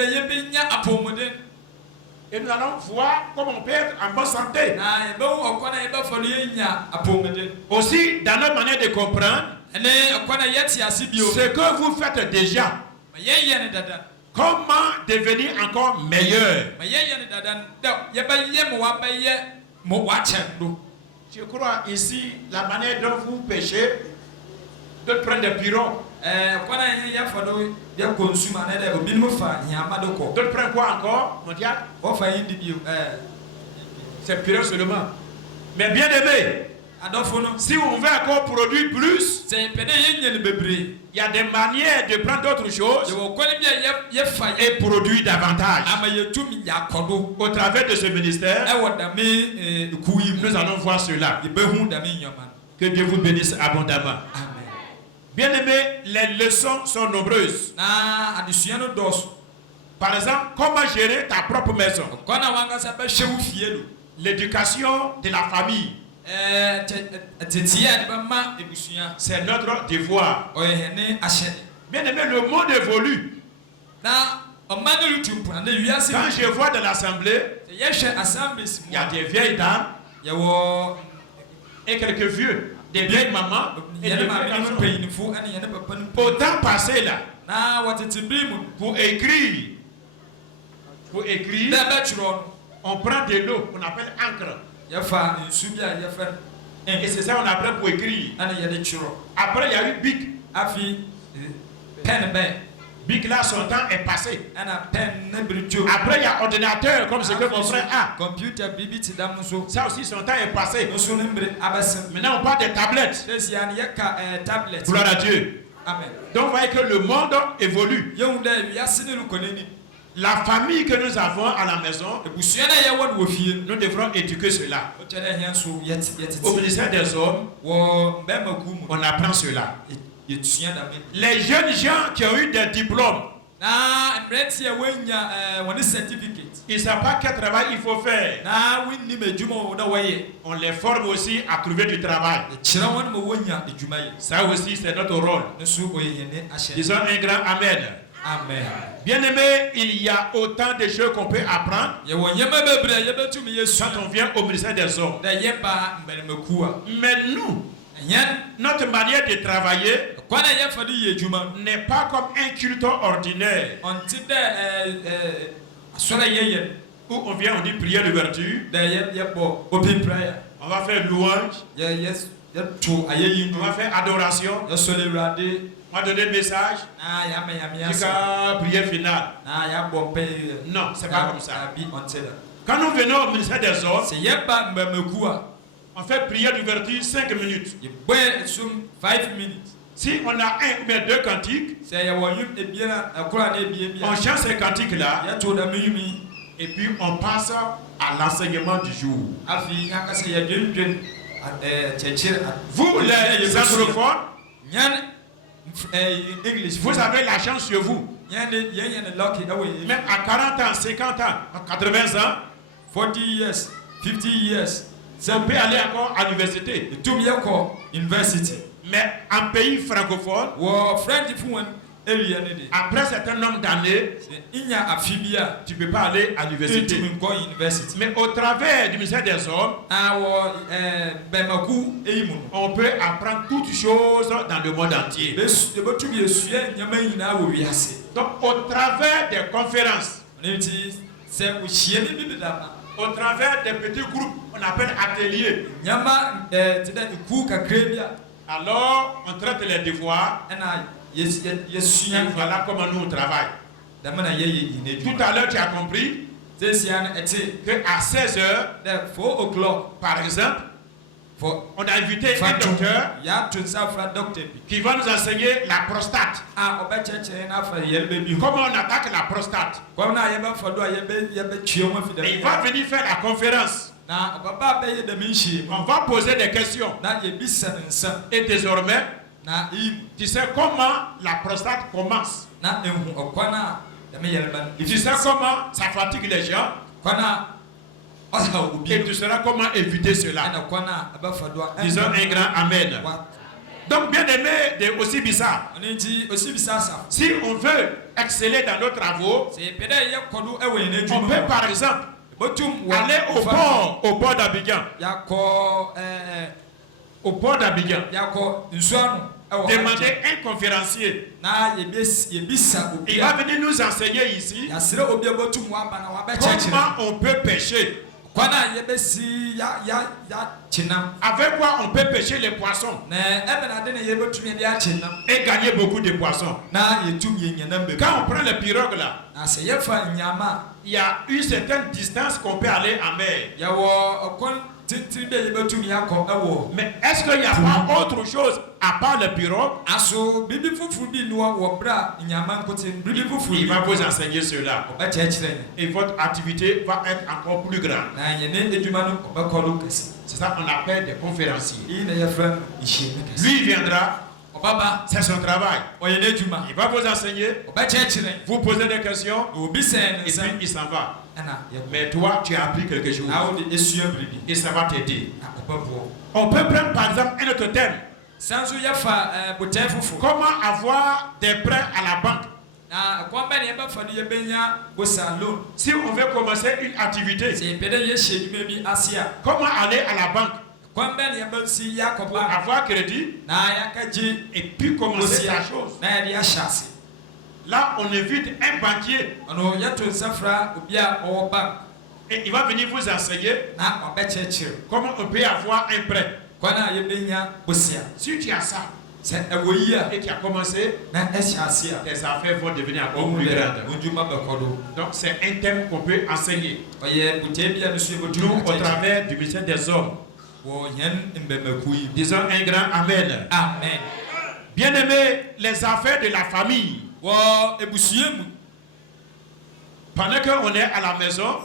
Et nous allons voir comment on peut être en bonne santé. Aussi, dans notre manière de comprendre, ce que vous faites déjà, comment devenir encore meilleur. Je crois ici, la manière dont vous péchez, d'autres prennent des pirons. D'autres prennent quoi encore? C'est pirons seulement. Mais bien aimé, si on veut encore produire plus, il y a des manières de prendre d'autres choses et produire davantage. Au travers de ce ministère, nous allons voir cela. Que Dieu vous bénisse abondamment. Bien aimé, les leçons sont nombreuses. Par exemple, comment gérer ta propre maison. L'éducation de la famille. C'est notre devoir. Bien aimé, le monde évolue. Quand je vois dans l'assemblée, il y a des vieilles dames et quelques vieux, des vieilles mamans et des vieux garçons. Au temps passé là, pour écrire, on prend de l'eau, on appelle encre. Et c'est ça qu'on apprend pour écrire. Après, il y a eu Bic. Bic là, son temps est passé. Après, il y a ordinateur, comme ce que mon frère a. Ça aussi, son temps est passé. Maintenant, on parle des tablettes. Gloire à Dieu. Donc, vous voyez que le monde évolue. La famille que nous avons à la maison, nous devrons éduquer cela. Au ministère des hommes, on apprend cela. Les jeunes gens qui ont eu des diplômes, ils ne savent pas quel travail il faut faire. On les forme aussi à trouver du travail. Ça aussi, c'est notre rôle. Disons un grand Amen. Amen. Bien aimé, il y a autant de choses qu'on peut apprendre quand on vient au ministère des hommes. Mais nous, notre manière de travailler n'est pas comme un culte ordinaire où on vient, on dit prière d'ouverture, on va faire louange, on va faire adoration, on va donner le message jusqu'à prière finale. Non, c'est pas comme ça. Quand nous venons au ministère des hommes, on fait prière d'ouverture 5 minutes. Si on a un ou bien deux cantiques, on chante ces cantiques-là et puis on passe à l'enseignement du jour. Vous les anglophones, vous avez la chance sur vous. Même à 40 ans, 50 ans, à 80 ans, 40 years, 50 years. on peut aller encore à l'université. University. Mais en pays francophone, après un certain nombre d'années, tu ne peux pas aller à l'université. Mais au travers du ministère des Hommes, on peut apprendre toutes choses dans le monde entier. Donc au travers des conférences, au travers des petits groupes, on appelle ateliers. Alors on traite les devoirs. Voilà comment nous on travaille. Tout à l'heure tu as compris que à 16h, par exemple, on a invité un docteur qui va nous enseigner la prostate. Comment on attaque la prostate. Et il va venir faire la conférence. On va poser des questions. Et désormais, tu sais comment la prostate commence. Tu sais comment ça fatigue les gens. Et tu sauras comment éviter cela. Disons un grand amen. Donc bien aimé de aussi bizarre. Si on veut exceller dans nos travaux, on peut par exemple aller au port d'Abidjan. Au port d'Abidjan. Demander un conférencier. Il va venir nous enseigner ici comment on peut pêcher. Avec quoi on peut pêcher les poissons et gagner beaucoup de poissons. Quand on prend le pirogue là, il y a une certaine distance qu'on peut aller en mer. Mais est-ce qu'il n'y a pas autre chose à part le pirogue? Il va vous enseigner cela. Et votre activité va être encore plus grande. C'est ça qu'on appelle des conférenciers. Lui il viendra. C'est son travail. Il va vous enseigner. Vous posez des questions. Et puis il s'en va. Mais toi, tu as appris quelque chose. Et ça va t'aider. On peut prendre par exemple un autre thème. Comment avoir des prêts à la banque? Si on veut commencer une activité, comment aller à la banque pour avoir crédit et puis commencer la chose? Là, on invite un banquier et il va venir vous enseigner comment on peut avoir un prêt. Si tu as ça et tu as commencé, tes affaires vont devenir encore plus grandes. Donc c'est un thème qu'on peut enseigner. Nous, au travers du ministère des Hommes, disons un grand amen. Amen. Bien aimé, les affaires de la famille. Pendant qu'on est à la maison,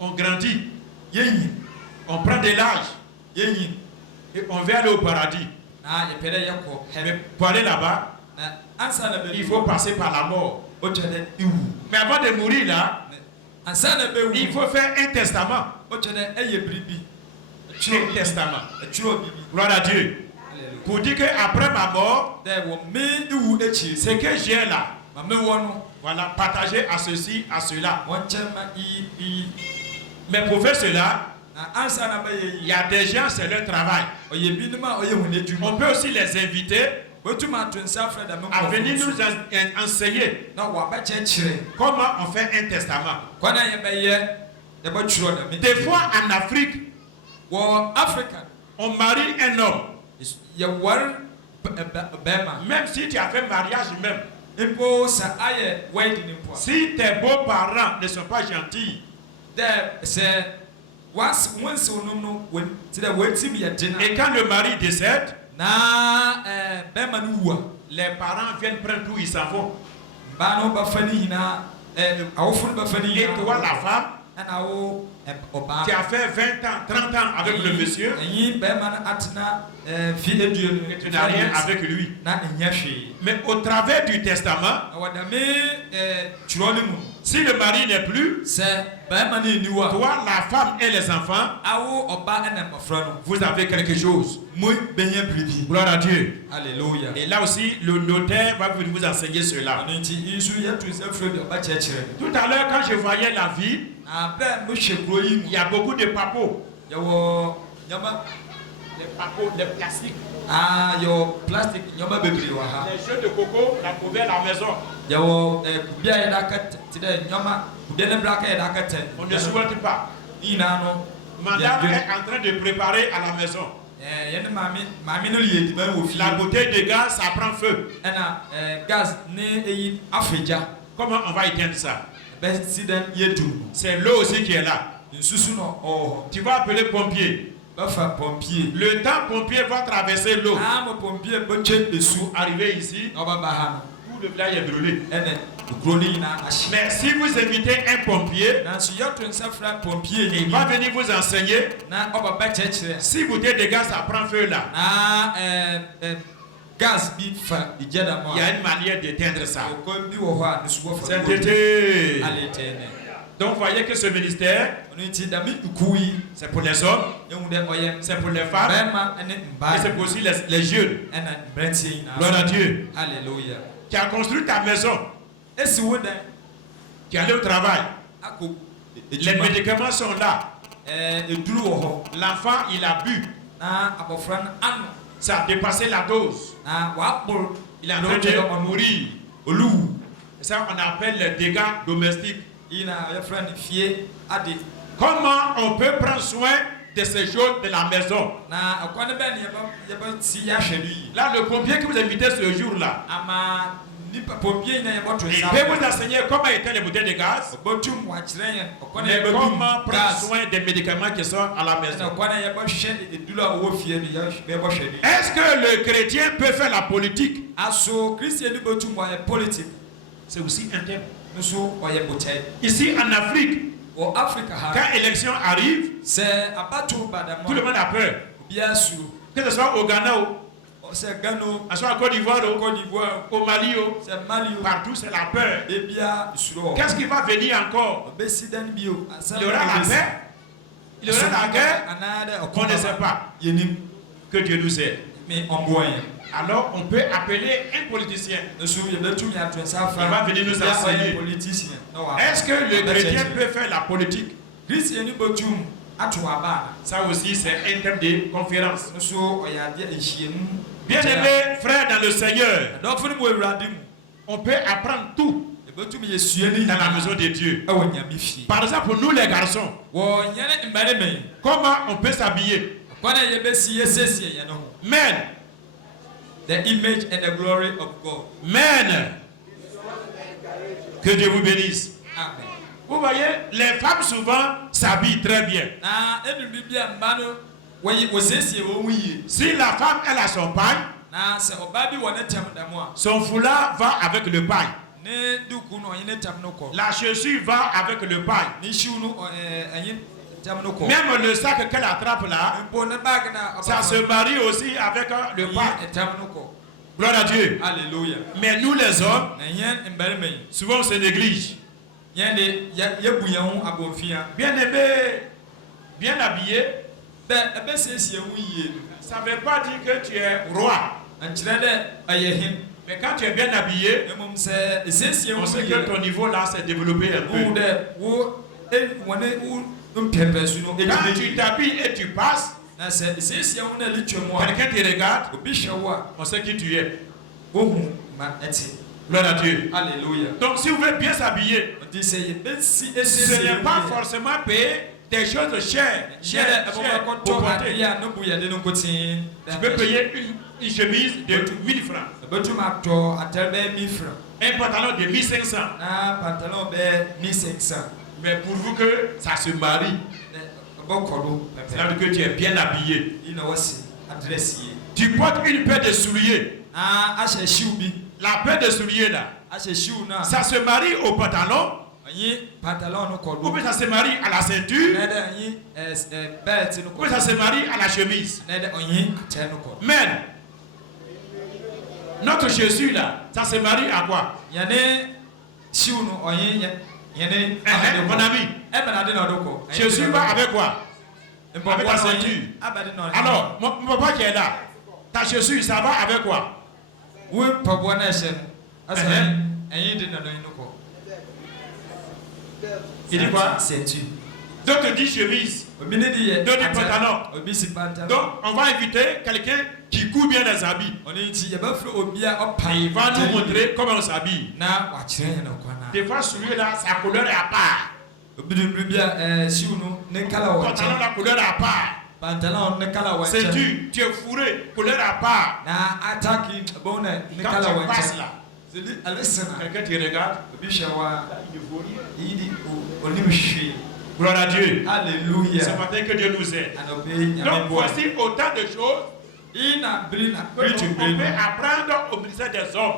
on grandit, on prend de l'âge et on veut aller au paradis. Mais pour aller là-bas, il faut passer par la mort. Mais avant de mourir là, il faut faire un testament. Un testament. Gloire à Dieu. Pour dire qu'après ma mort, ce que j'ai là, voilà, partager à ceci, à cela. Mais pour faire cela, il y a des gens, c'est leur travail. On peut aussi les inviter à venir nous enseigner comment on fait un testament. Des fois en Afrique, on marie un homme. Même si tu as fait mariage même. Si tes beaux-parents ne sont pas gentils, et quand le mari décède, les parents viennent prendre tout, ils s'en vont. Et toi, la femme, qui a fait 20 ans, 30 ans avec le monsieur, et tu n'as rien avec lui. Mais au travers du testament, si le mari n'est plus, toi, la femme et les enfants, vous avez quelque chose. Gloire à Dieu. Alléluia. Et là aussi, le notaire va vous enseigner cela. Tout à l'heure, quand je voyais la ville, il y a beaucoup de papeaux. Des papeaux, des plastiques. Les jeux de coco, la poubelle à la maison. On ne souhaite pas. Madame est en train de préparer à la maison. La bouteille de gaz, ça prend feu. Comment on va éteindre ça? C'est l'eau aussi qui est là. Tu vas appeler pompier. Le temps pompier va traverser l'eau. Arriver ici, tout le village est brûlé. Mais si vous invitez un pompier, il va venir vous enseigner. Si bouteille de gaz, ça prend feu là. Il y a une manière d'éteindre ça. Donc vous voyez que ce ministère, c'est pour les hommes, c'est pour les femmes, et c'est pour aussi les jeunes. Gloire à Dieu. Alléluia. Tu as construit ta maison. Tu es allé au travail. Les médicaments sont là. L'enfant, il a bu. Ça a dépassé la dose. Il est en train de mourir. Ça, on appelle les dégâts domestiques. Comment on peut prendre soin de ces choses de la maison? Là, le pompier que vous invitez ce jour-là, il peut vous enseigner comment éteindre les bouteilles de gaz, mais comment prendre soin des médicaments qui sont à la maison. Est-ce que le chrétien peut faire la politique? C'est aussi un thème. Ici en Afrique, quand l'élection arrive, tout le monde a peur. Que ce soit au Ghana, en Côte d'Ivoire, au Mali, partout c'est la peur. Qu'est-ce qui va venir encore? Il y aura la paix, il y aura la guerre, on ne sait pas. Que Dieu nous aide. Alors on peut appeler un politicien. Il va venir nous enseigner. Est-ce que le chrétien peut faire la politique? Ça aussi c'est un thème de conférence. Bien-aimés frères dans le Seigneur, on peut apprendre tout dans la maison de Dieu. Par exemple, pour nous les garçons, comment on peut s'habiller? Men, the image and the glory of God. Men, que Dieu vous bénisse. Amen. Vous voyez, les femmes souvent s'habillent très bien. Si la femme elle a son pagne, son foulard va avec le pagne. La chaussure va avec le pagne. Même le sac qu'elle attrape là, ça se marie aussi avec le pagne. Gloire à Dieu. Alléluia. Mais nous les hommes, souvent on se néglige. Bien aimé, bien habillé, ça ne veut pas dire que tu es roi. Mais quand tu es bien habillé, on sait que ton niveau là s'est développé un peu. Quand tu t'habilles et tu passes, quelqu'un te regarde, on sait qui tu es. Gloire à Dieu. Alléluia. Donc si vous voulez bien s'habiller, ce n'est pas forcément payer des choses chères pour porter. Tu peux payer une chemise de 1000 francs. Un pantalon de 1500. Mais pour vous que ça se marie, c'est-à-dire que tu es bien habillé. Tu portes une paire de souliers. La paire de souliers là, ça se marie au pantalon. Ou bien ça se marie à la ceinture. Ou bien ça se marie à la chemise. Mais notre Jésus là, ça se marie à quoi? Mon ami, Jésus va avec quoi? Avec la ceinture. Alors, mon papa qui est là, ta Jésus, ça va avec quoi? Il dit quoi? D'autres disent chemise. D'autres disent pantalon. Donc, on va inviter quelqu'un qui coud bien les habits. Il va nous montrer comment on s'habille. Des fois, celui-là, sa couleur est à part. Pantalon, la couleur est à part. C'est tu es fourré, couleur à part. Quand tu passes là, quelqu'un te regarde, il ne vaut rien. Gloire à Dieu. Alléluia. Ce matin que Dieu nous aide. Donc voici autant de choses que on peut apprendre au ministère des hommes.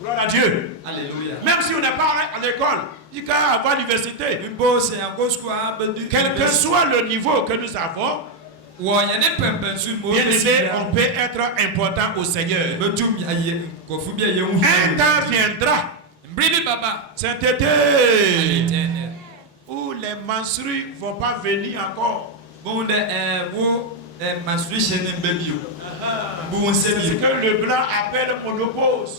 Gloire à Dieu. Alléluia. Même si on n'est pas à l'école, il faut avoir l'université. Quel que soit le niveau que nous avons, bien aimé, on peut être important au Seigneur. Un temps viendra, cet été, où les menstrues ne vont pas venir encore. C'est ce que le blanc appelle monopause.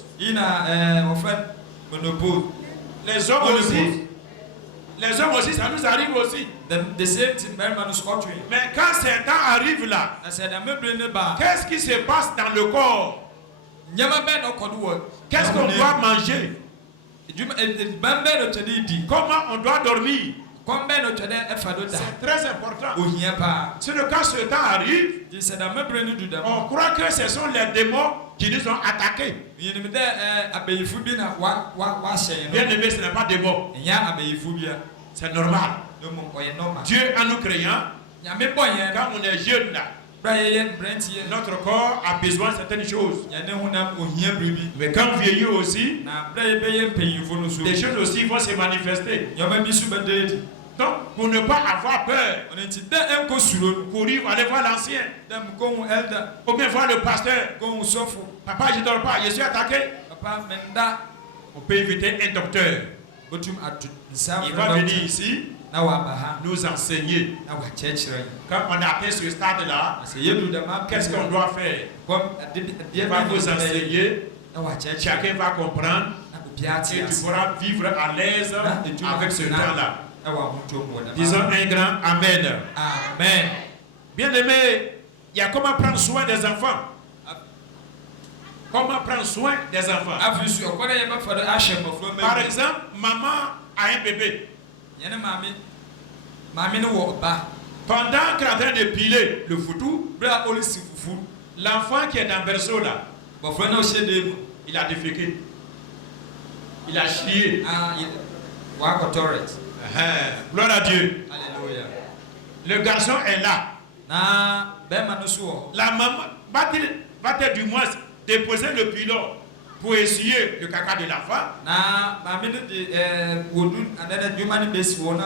Les hommes aussi. Les hommes aussi, ça nous arrive aussi. Mais quand ces temps arrivent là, qu'est-ce qui se passe dans le corps? Qu'est-ce qu'on doit manger? Comment on doit dormir? C'est très important. C'est le cas, ce temps arrive, on croit que ce sont les démons qui nous ont attaqués. Bien aimé, ce n'est pas démon. C'est normal. Dieu en nous créant, quand on est jeune là, notre corps a besoin de certaines choses. Mais quand on vieillit aussi, les choses aussi vont se manifester. Donc, pour ne pas avoir peur, courir, aller voir l'ancien, ou bien voir le pasteur. Papa, je ne dors pas, je suis attaqué. On peut inviter un docteur. Il va venir ici, nous enseigner. Quand on a atteint ce stade-là, qu'est-ce qu'on doit faire? Il va vous enseigner, chacun va comprendre, et tu pourras vivre à l'aise avec ce temps-là. Disons un grand Amen. Amen. Bien aimé, il y a comment prendre soin des enfants. Comment prendre soin des enfants. Par exemple, maman a un bébé. Pendant qu'elle est en train de piler le foutou, l'enfant qui est dans le berceau là, il a déféqué. Il a chié. Gloire à Dieu. Alléluia. Le garçon est là. La maman va-t-elle du moins déposer le pilon pour essuyer le caca de l'enfant?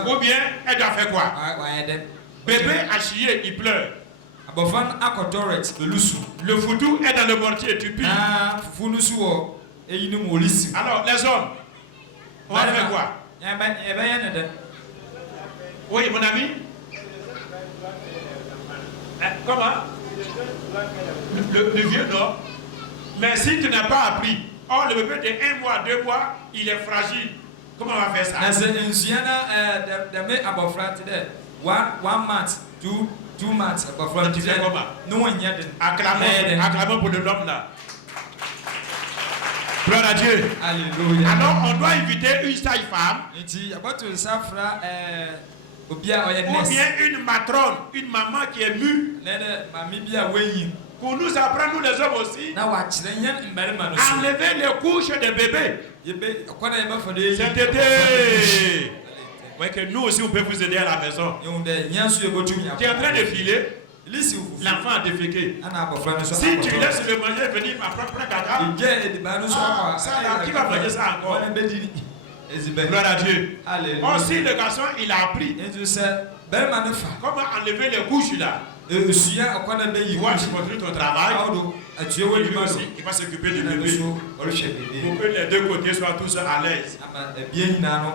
Ou bien elle doit faire quoi? Bébé a chié, il pleure. Le foutou est dans le mortier, tu piles. Alors les hommes, on va faire quoi? Oui, mon ami. Comment? Le vieux, non. Mais si tu n'as pas appris, oh, le bébé de 1 mois, 2 mois, il est fragile. Comment on va faire ça? Two months. Tu fais comment? Acclamons pour l'homme là. Gloire à Dieu. Alléluia. Alors on doit inviter une sage-femme. Ou bien une matrone, une maman qui est mue. Pour nous apprendre, nous les hommes aussi, enlever les couches des bébés. Cet été. Ouais, que nous aussi on peut vous aider à la maison. Tu es en train de filer. L'enfant a déféqué. Si tu laisses le manger venir, ma propre caca, ça là, qui va manger ça encore? Gloire à Dieu. Aussi le garçon il a appris comment enlever les couches là. Tu vois, tu continues ton travail. Lui aussi, il va s'occuper du bébé pour que les deux côtés soient tous à l'aise.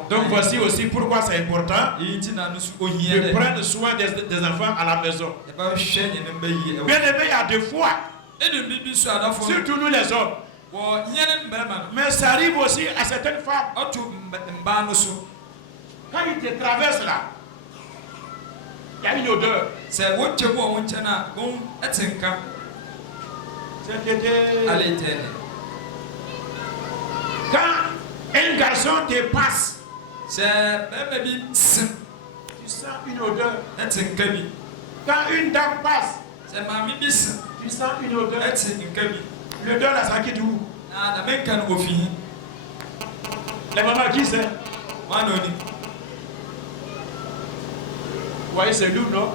Donc voici aussi pourquoi c'est important de prendre soin des enfants à la maison. Bien aimé, il y a des fois, surtout nous les hommes, mais ça arrive aussi à certaines femmes. Quand ils te traversent là, il y a une odeur. C'était quand un garçon te passe, tu sens une odeur. Quand une dame passe, tu sens une odeur. L'odeur là, ça quitte où? Les mamans qui c'est? Vous voyez, c'est lourd, non?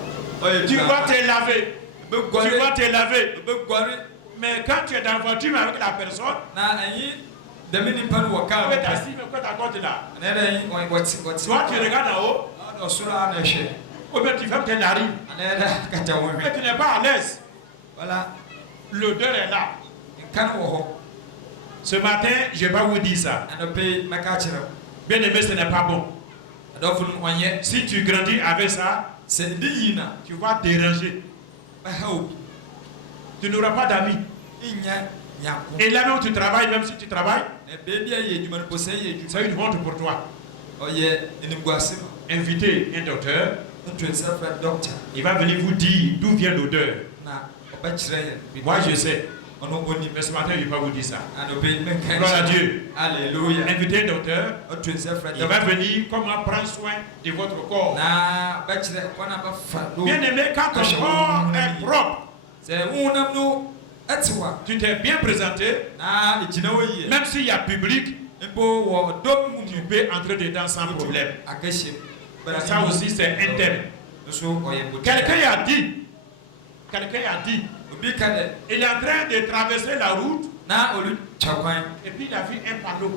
Tu vas te laver. Tu vas te laver. Mais quand tu es dans la voiture avec la personne, tu es assis, mais quoi t'accorde là? Toi, tu regardes en haut. Ou bien tu fermes tes narines. Mais tu n'es pas à l'aise. Voilà. L'odeur est là. Ce matin, je vais pas vous dire ça. Bien aimé, ce n'est pas bon. Si tu grandis avec ça, tu vas déranger. Tu n'auras pas d'amis. Et là où tu travailles, même si tu travailles, c'est une honte pour toi. Invitez un docteur. Il va venir vous dire d'où vient l'odeur. Moi je sais. Mais ce matin, je ne vais pas vous dire ça. Gloire à Dieu. Alléluia. Invitez un docteur. Il va venir comment prendre soin de votre corps. Bien aimé, quand ton corps est propre, tu t'es bien présenté, même s'il y a public, tu peux entrer dedans sans problème. Ça aussi, c'est un thème. Quelqu'un a dit, il est en train de traverser la route et puis il a vu un panneau.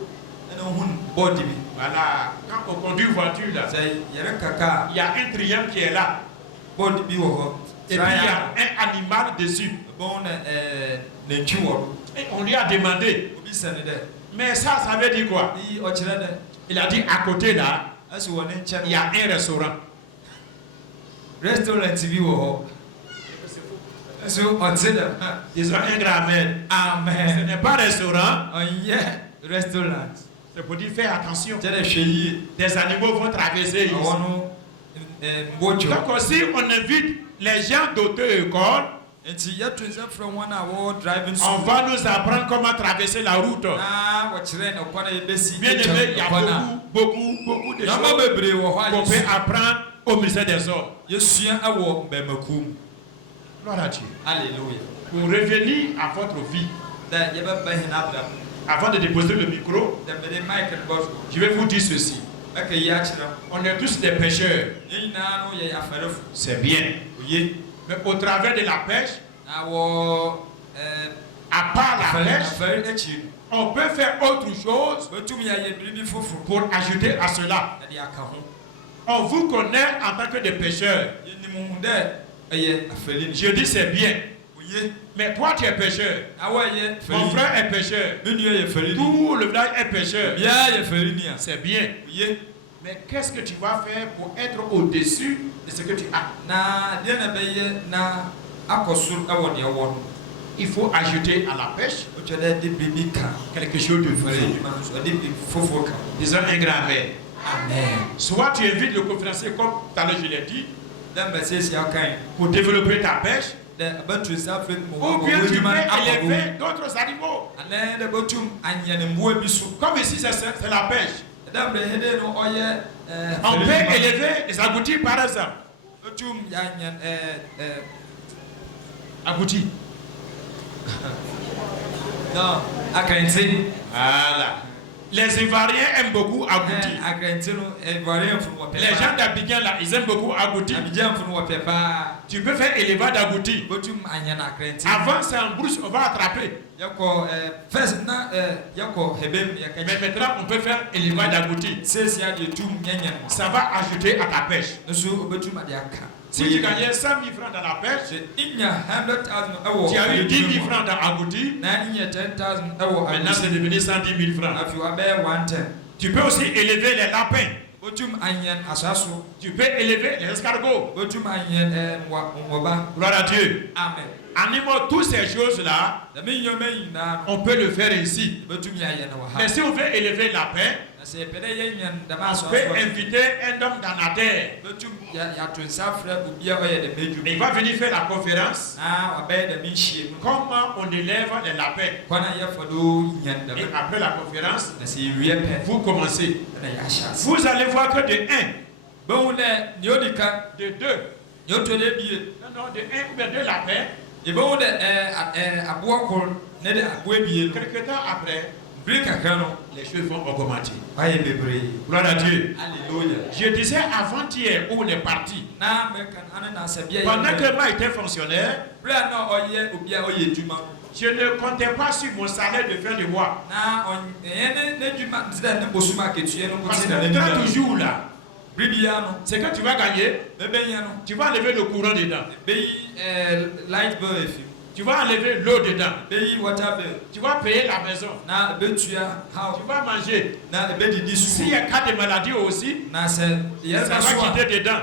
Voilà, quand on conduit une voiture là, il y a un triangle qui est là. Et puis il y a un animal dessus. Et on lui a demandé, mais ça veut dire quoi? Il a dit à côté là, il y a un restaurant. Ils ont un grand amen. Amen. Ce n'est pas restaurant. Restaurant. C'est pour dire faire attention. Des animaux vont traverser ici. Donc aussi on invite les gens d'auto-école. On va nous apprendre comment traverser la route. Bien aimé, il y a beaucoup de choses qu'on peut apprendre au ministère des hommes. Gloire à Dieu. Alléluia. Pour revenir à votre vie, avant de déposer le micro, je vais vous dire ceci. On est tous des pécheurs. C'est bien. Mais au travers de la pêche, à part la pêche, on peut faire autre chose pour ajouter à cela. On vous connaît en tant que des pécheurs. Je dis c'est bien. Mais toi tu es pécheur. Mon frère est pécheur. Tout le village est pécheur. C'est bien. Mais qu'est-ce que tu vas faire pour être au-dessus de ce que tu as? Il faut ajouter à la pêche quelque chose de vrai. Disons un grand amen. Soit tu invites le conférencier comme tout à l'heure je l'ai dit, pour développer ta pêche, ou bien tu peux élever d'autres animaux. Comme ici c'est la pêche. On peut élever les agoutis par exemple. Agoutis. Non, voilà. Les Ivoiriens aiment beaucoup agouti. Les gens d'Abidjan là, ils aiment beaucoup agouti. Tu peux faire élevage d'agouti. Avant, c'est en brousse, on va attraper. Mais maintenant, on peut faire élevage d'agouti. Ça va ajouter à ta pêche. Si tu gagnais 100 000 francs dans la pêche, tu as eu 10 000 francs dans agouti. Maintenant, c'est devenu 110 000 francs. Tu peux aussi élever les lapins. Tu peux élever les escargots. Gloire à Dieu. Amen. Animaux, toutes ces choses-là, on peut le faire ici. Mais si on veut élever la paix, on peut inviter un homme dans la terre. Il va venir faire la conférence. Comment on élève les lapins. Et après la conférence, vous commencez. Vous allez voir que de 1, de 2, non, de 1 ou de 2 lapins. Quelque temps après, les choses vont augmenter. Gloire à Dieu. Alléluia. Je disais avant-hier où on est parti. Pendant que moi j'étais fonctionnaire, je ne comptais pas sur mon salaire de fin de mois. Parce que toujours là, c'est que tu vas gagner, tu vas enlever le courant dedans. Tu vas enlever l'eau dedans. Tu vas payer la maison. Tu vas manger. S'il y a cas de maladie aussi, ça va quitter dedans.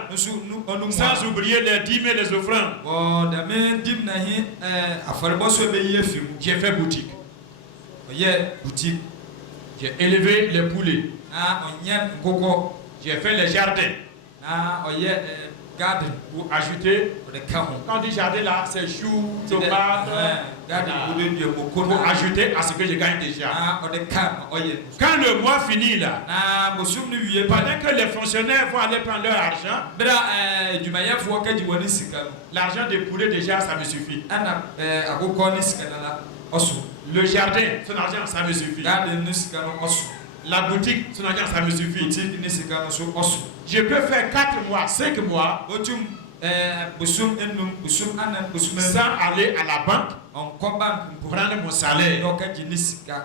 Sans oublier les dîmes et les offrandes. J'ai fait boutique. J'ai élevé les poulets. J'ai fait les jardins. Pour ajouter, quand on dit jardin là, c'est choux, tomates, pour ajouter à ce que je gagne déjà. Quand le mois finit là, pendant que les fonctionnaires vont aller prendre leur argent, l'argent des poulets déjà, ça me suffit. Le jardin, son argent, ça me suffit. La boutique, son argent, ça me suffit. Je peux faire 4 mois, 5 mois sans aller à la banque pour prendre mon salaire.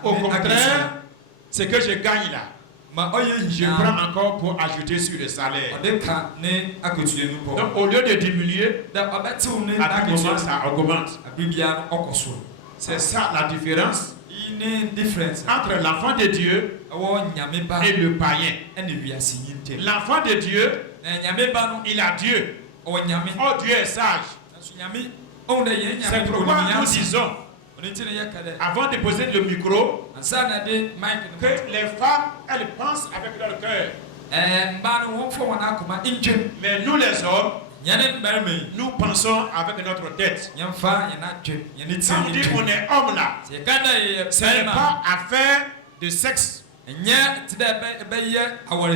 Au contraire, ce que je gagne là, je prends encore pour ajouter sur le salaire. Donc au lieu de diminuer, à tout moment ça augmente. C'est ça la différence entre l'enfant de Dieu et le païen. L'enfant de Dieu, il a Dieu. Oh, Dieu est sage. C'est pourquoi nous disons, avant de poser le micro, que les femmes, elles pensent avec leur cœur. Mais nous les hommes, nous pensons avec notre tête. Quand on dit on est homme là, ce n'est pas affaire de sexe. Quand on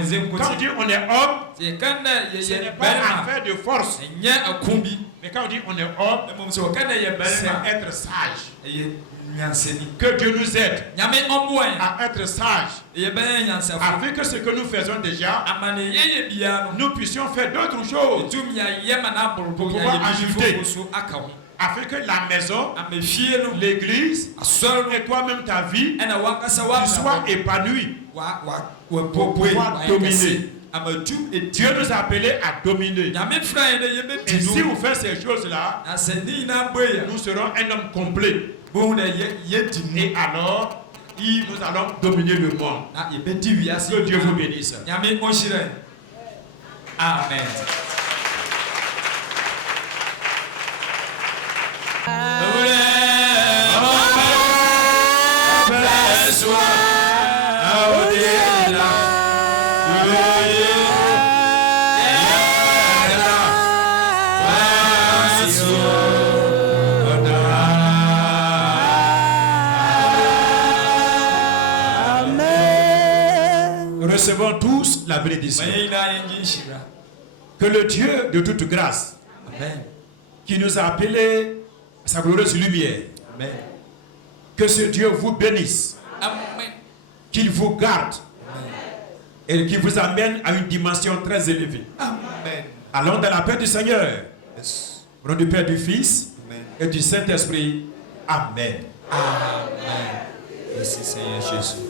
dit on est homme, ce n'est pas affaire de force. Mais quand on dit on est homme, c'est être sage. Que Dieu nous aide à être sage, afin que ce que nous faisons déjà, nous puissions faire d'autres choses pour pouvoir ajouter, afin que la maison, l'église et toi-même ta vie, tu sois épanoui pour pouvoir dominer. Et Dieu nous a appelés à dominer. Et si vous faites ces choses-là, nous serons un homme complet. Et alors, nous allons dominer le monde. Que Dieu vous bénisse. Amen. Recevons tous la bénédiction. Que le Dieu de toute grâce, qui nous a appelés à sa glorieuse lumière, que ce Dieu vous bénisse. qu'il vous garde et qu'il vous amène à une dimension très élevée. Amen. Allons dans la paix du Seigneur. Au nom du Père, du Fils et du Saint-Esprit. Amen. Amen. Merci Seigneur Jésus.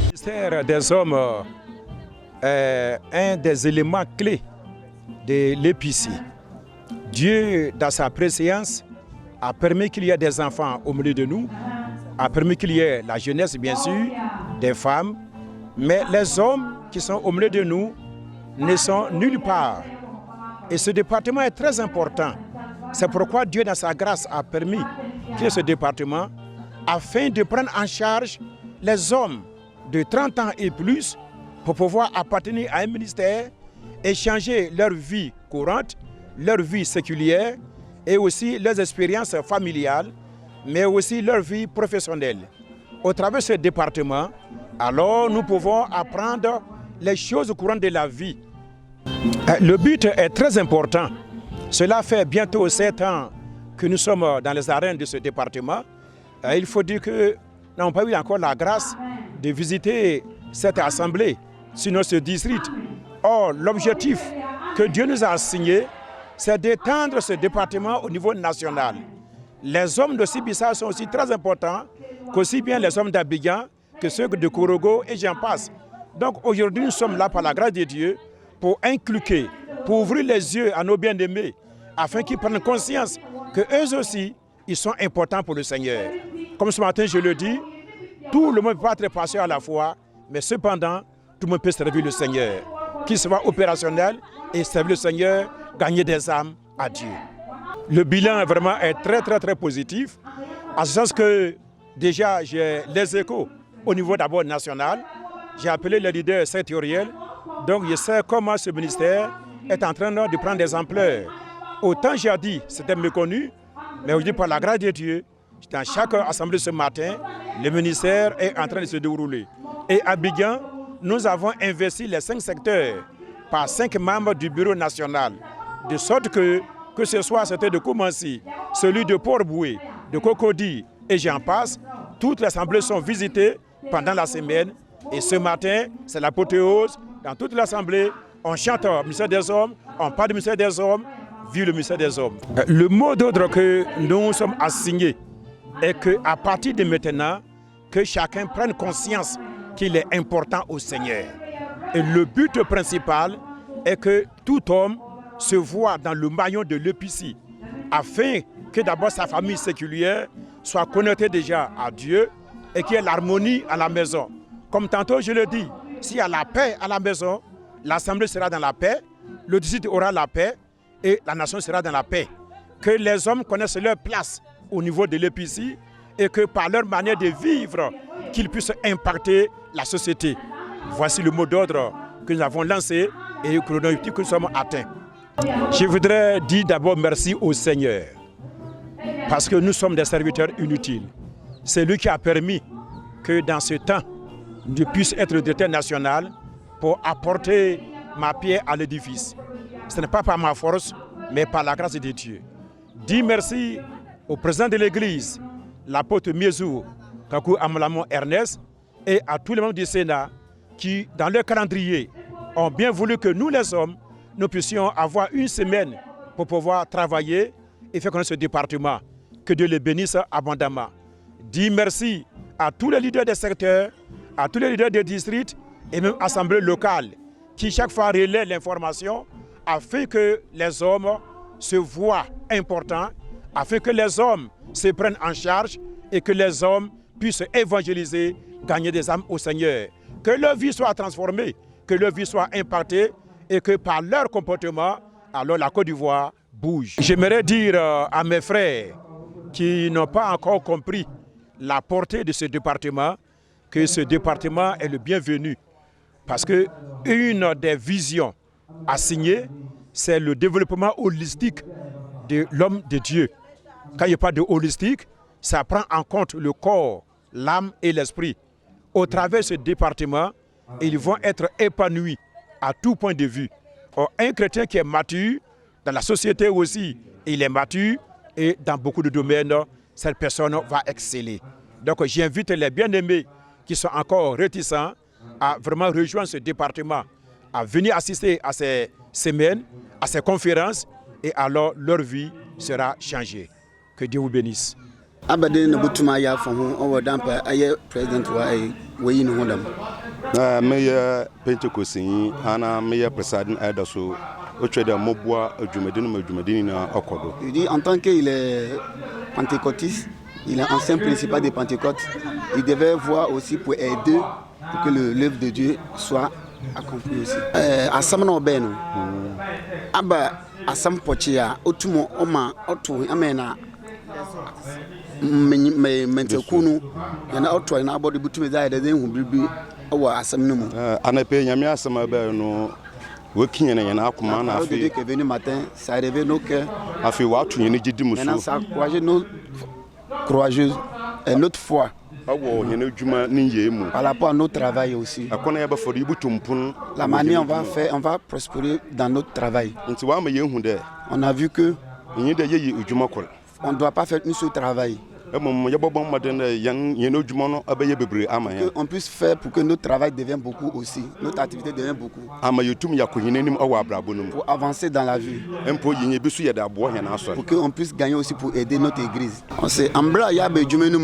Le ministère des hommes est un des éléments clés de l'EPC. Dieu, dans sa préscience, a permis qu'il y ait des enfants au milieu de nous, a permis qu'il y ait la jeunesse, bien sûr, des femmes, mais les hommes qui sont au milieu de nous ne sont nulle part. Et ce département est très important. C'est pourquoi Dieu, dans sa grâce, a permis qu'il y ait ce département afin de prendre en charge les hommes de 30 ans et plus pour pouvoir appartenir à un ministère et changer leur vie courante, leur vie séculière et aussi leurs expériences familiales, mais aussi leur vie professionnelle. Au travers de ce département, alors nous pouvons apprendre les choses courantes de la vie. Le but est très important. Cela fait bientôt 7 ans que nous sommes dans les arènes de ce département. Il faut dire que nous n'avons pas eu encore la grâce de visiter cette assemblée, sinon ce district. Or, l'objectif que Dieu nous a assigné, c'est d'étendre ce département au niveau national. Les hommes de Sibissa sont aussi très importants, qu'aussi bien les hommes d'Abidjan que ceux de Korogo et j'en passe. Donc aujourd'hui, nous sommes là par la grâce de Dieu pour inculquer, pour ouvrir les yeux à nos bien-aimés, afin qu'ils prennent conscience qu'eux aussi, ils sont importants pour le Seigneur. Comme ce matin, je le dis, tout le monde ne peut pas être patient à la fois, mais cependant, tout le monde peut servir le Seigneur. Qu'il soit opérationnel et servir le Seigneur, gagner des âmes à Dieu. Le bilan vraiment est très positif, en ce sens que déjà j'ai les échos au niveau d'abord national. J'ai appelé les leaders sectoriels, donc je sais comment ce ministère est en train de prendre des ampleurs. Autant j'ai dit, c'était méconnu, mais aujourd'hui par la grâce de Dieu, dans chaque assemblée ce matin, le ministère est en train de se dérouler. Et à Abidjan, nous avons investi les 5 secteurs par 5 membres du bureau national, de sorte que ce soit celui de Koumansi, celui de Port-Boué, de Cocody et j'en passe, toutes les assemblées sont visitées pendant la semaine. Et ce matin, c'est l'apothéose. Dans toute l'assemblée, on chante au ministère des Hommes, on parle du ministère des Hommes, vive le ministère des Hommes. Le mot d'ordre que nous sommes assignés est qu'à partir de maintenant, que chacun prenne conscience qu'il est important au Seigneur. Et le but principal est que tout homme se voit dans le maillon de l'EPC, afin que d'abord sa famille séculière soit connectée déjà à Dieu et qu'il y ait l'harmonie à la maison. Comme tantôt je le dis, s'il y a la paix à la maison, l'assemblée sera dans la paix, le district aura la paix et la nation sera dans la paix. Que les hommes connaissent leur place au niveau de l'EPC et que par leur manière de vivre, qu'ils puissent impacter la société. Voici le mot d'ordre que nous avons lancé et que nous sommes atteints. Je voudrais dire d'abord merci au Seigneur, parce que nous sommes des serviteurs inutiles. C'est lui qui a permis que dans ce temps, je puisse être le directeur national pour apporter ma pierre à l'édifice. Ce n'est pas par ma force, mais par la grâce de Dieu. Dis merci au président de l'Église, l'apôtre Miezou Kakou Amalamon Ernest, et à tous les membres du Sénat qui, dans leur calendrier, ont bien voulu que nous les hommes, nous puissions avoir une semaine pour pouvoir travailler et faire connaître ce département. Que Dieu les bénisse abondamment. Dis merci à tous les leaders des secteurs, à tous les leaders des districts et même assemblées locales qui chaque fois relaient l'information afin que les hommes se voient importants, afin que les hommes se prennent en charge et que les hommes puissent évangéliser, gagner des âmes au Seigneur. Que leur vie soit transformée, que leur vie soit impactée et que par leur comportement, alors la Côte d'Ivoire bouge. J'aimerais dire à mes frères qui n'ont pas encore compris la portée de ce département, que ce département est le bienvenu. Parce qu'une des visions assignées, c'est le développement holistique de l'homme de Dieu. Quand il n'y a pas de holistique, ça prend en compte le corps, l'âme et l'esprit. Au travers de ce département, et ils vont être épanouis à tout point de vue. Or, un chrétien qui est mature, dans la société aussi, il est mature et dans beaucoup de domaines, cette personne va exceller. Donc j'invite les bien-aimés qui sont encore réticents à vraiment rejoindre ce département, à venir assister à ces semaines, à ces conférences, et alors leur vie sera changée. Que Dieu vous bénisse. Abadin Butuma ya fahu owo dampa aye president wa wayi no hodam. Me Pentecost ana me president elder so otwede moboa adwumadini na okodo. Il dit en tant qu'il est pentecôtiste, il est ancien principal de Pentecôte, il devait voir aussi pour aider pour que l'œuvre de Dieu soit accomplie aussi. Asamna obeno. Aba asam pochia otumo oma otu amena mentekunu yana otu na abodi butume za ede hu bibi owa asam no mu ana pe nyame asam aba no wakinya na yana akoma na afi dès que venu matin ça réveille nos cœurs afi wa tu nyene gidi muso maintenant ça encourager nos courageux et notre foi awo nyene adwuma ni yemu par rapport à notre travail aussi akona ya ba fori butumpun la manière on va prospérer dans notre travail nti wa ma yehu de on a vu que nyi de yeyi adwuma kol on ne doit pas faire une seule travail. On puisse faire pour que notre travail devienne beaucoup aussi, notre activité devienne beaucoup. Pour avancer dans la vie. Pour qu'on puisse gagner aussi pour aider notre église. On sait, Ambra Yabe Jumenu,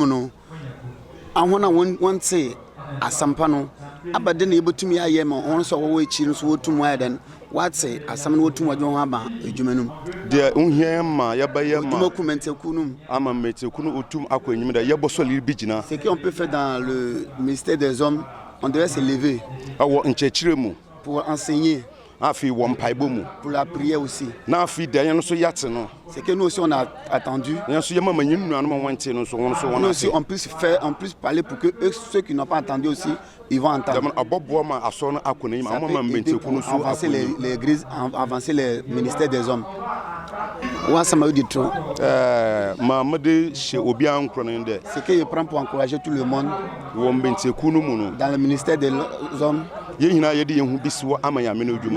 on sait à Sampano, Abaden Ebotumi Ayem, on saw away children who to Waden. What say, as some would to Wadjoma, Jumenum. Dear Unhema, Yabayama, Documentum, Amametukunu Utum Aquim, Yabosoli Bijina. Ce qu'on peut faire dans le ministère des hommes, on devrait se lever pour enseigner. Pour la prière aussi. C'est que nous aussi on a attendu. Nous aussi on puisse faire, on puisse parler pour que eux, ceux qui n'ont pas entendu aussi, ils vont entendre. Ça peut aider pour avancer l'église, avancer les ministères des hommes. C'est que je prends pour encourager tout le monde dans le ministère des hommes. Nous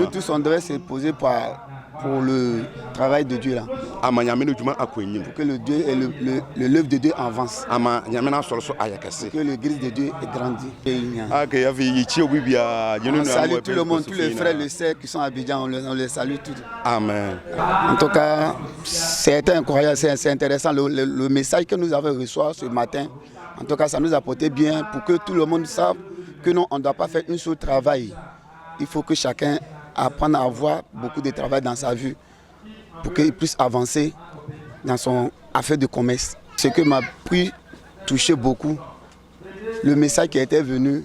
tous on devait se poser pour le travail de Dieu là. Pour que le Dieu et l'œuvre de Dieu avance. Que l'église de Dieu grandit. On salue tout le monde, tous les frères et les sœurs qui sont à Abidjan, on les salue tous. Amen. En tout cas, c'est incroyable, c'est intéressant le message que nous avons reçu ce matin. En tout cas, ça nous a porté bien pour que tout le monde sache que non, on ne doit pas faire un seul travail. Il faut que chacun apprenne à avoir beaucoup de travail dans sa vie pour qu'il puisse avancer dans son affaire de commerce. Ce qui m'a pu toucher beaucoup, le message qui était venu,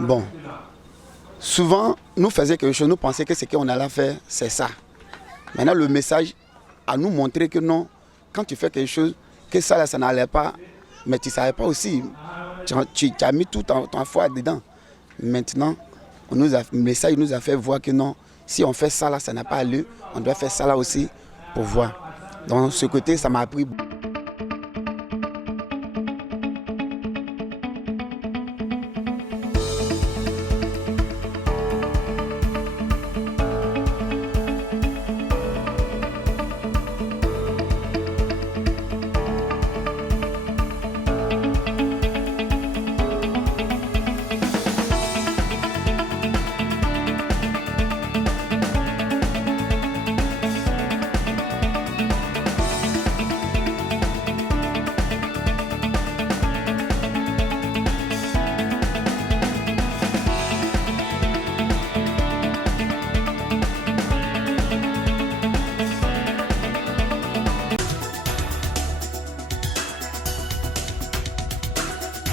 bon, souvent nous faisions quelque chose, nous pensions que ce qu'on allait faire, c'est ça. Maintenant le message a nous montré que non, quand tu fais quelque chose, que ça n'allait pas, mais tu ne savais pas aussi. Tu as mis tout ton foi dedans. Maintenant, le message nous a fait voir que non, si on fait ça là, ça n'a pas lieu, on doit faire ça là aussi pour voir. Donc ce côté, ça m'a appris.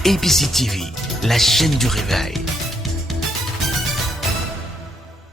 APC TV, la chaîne du réveil.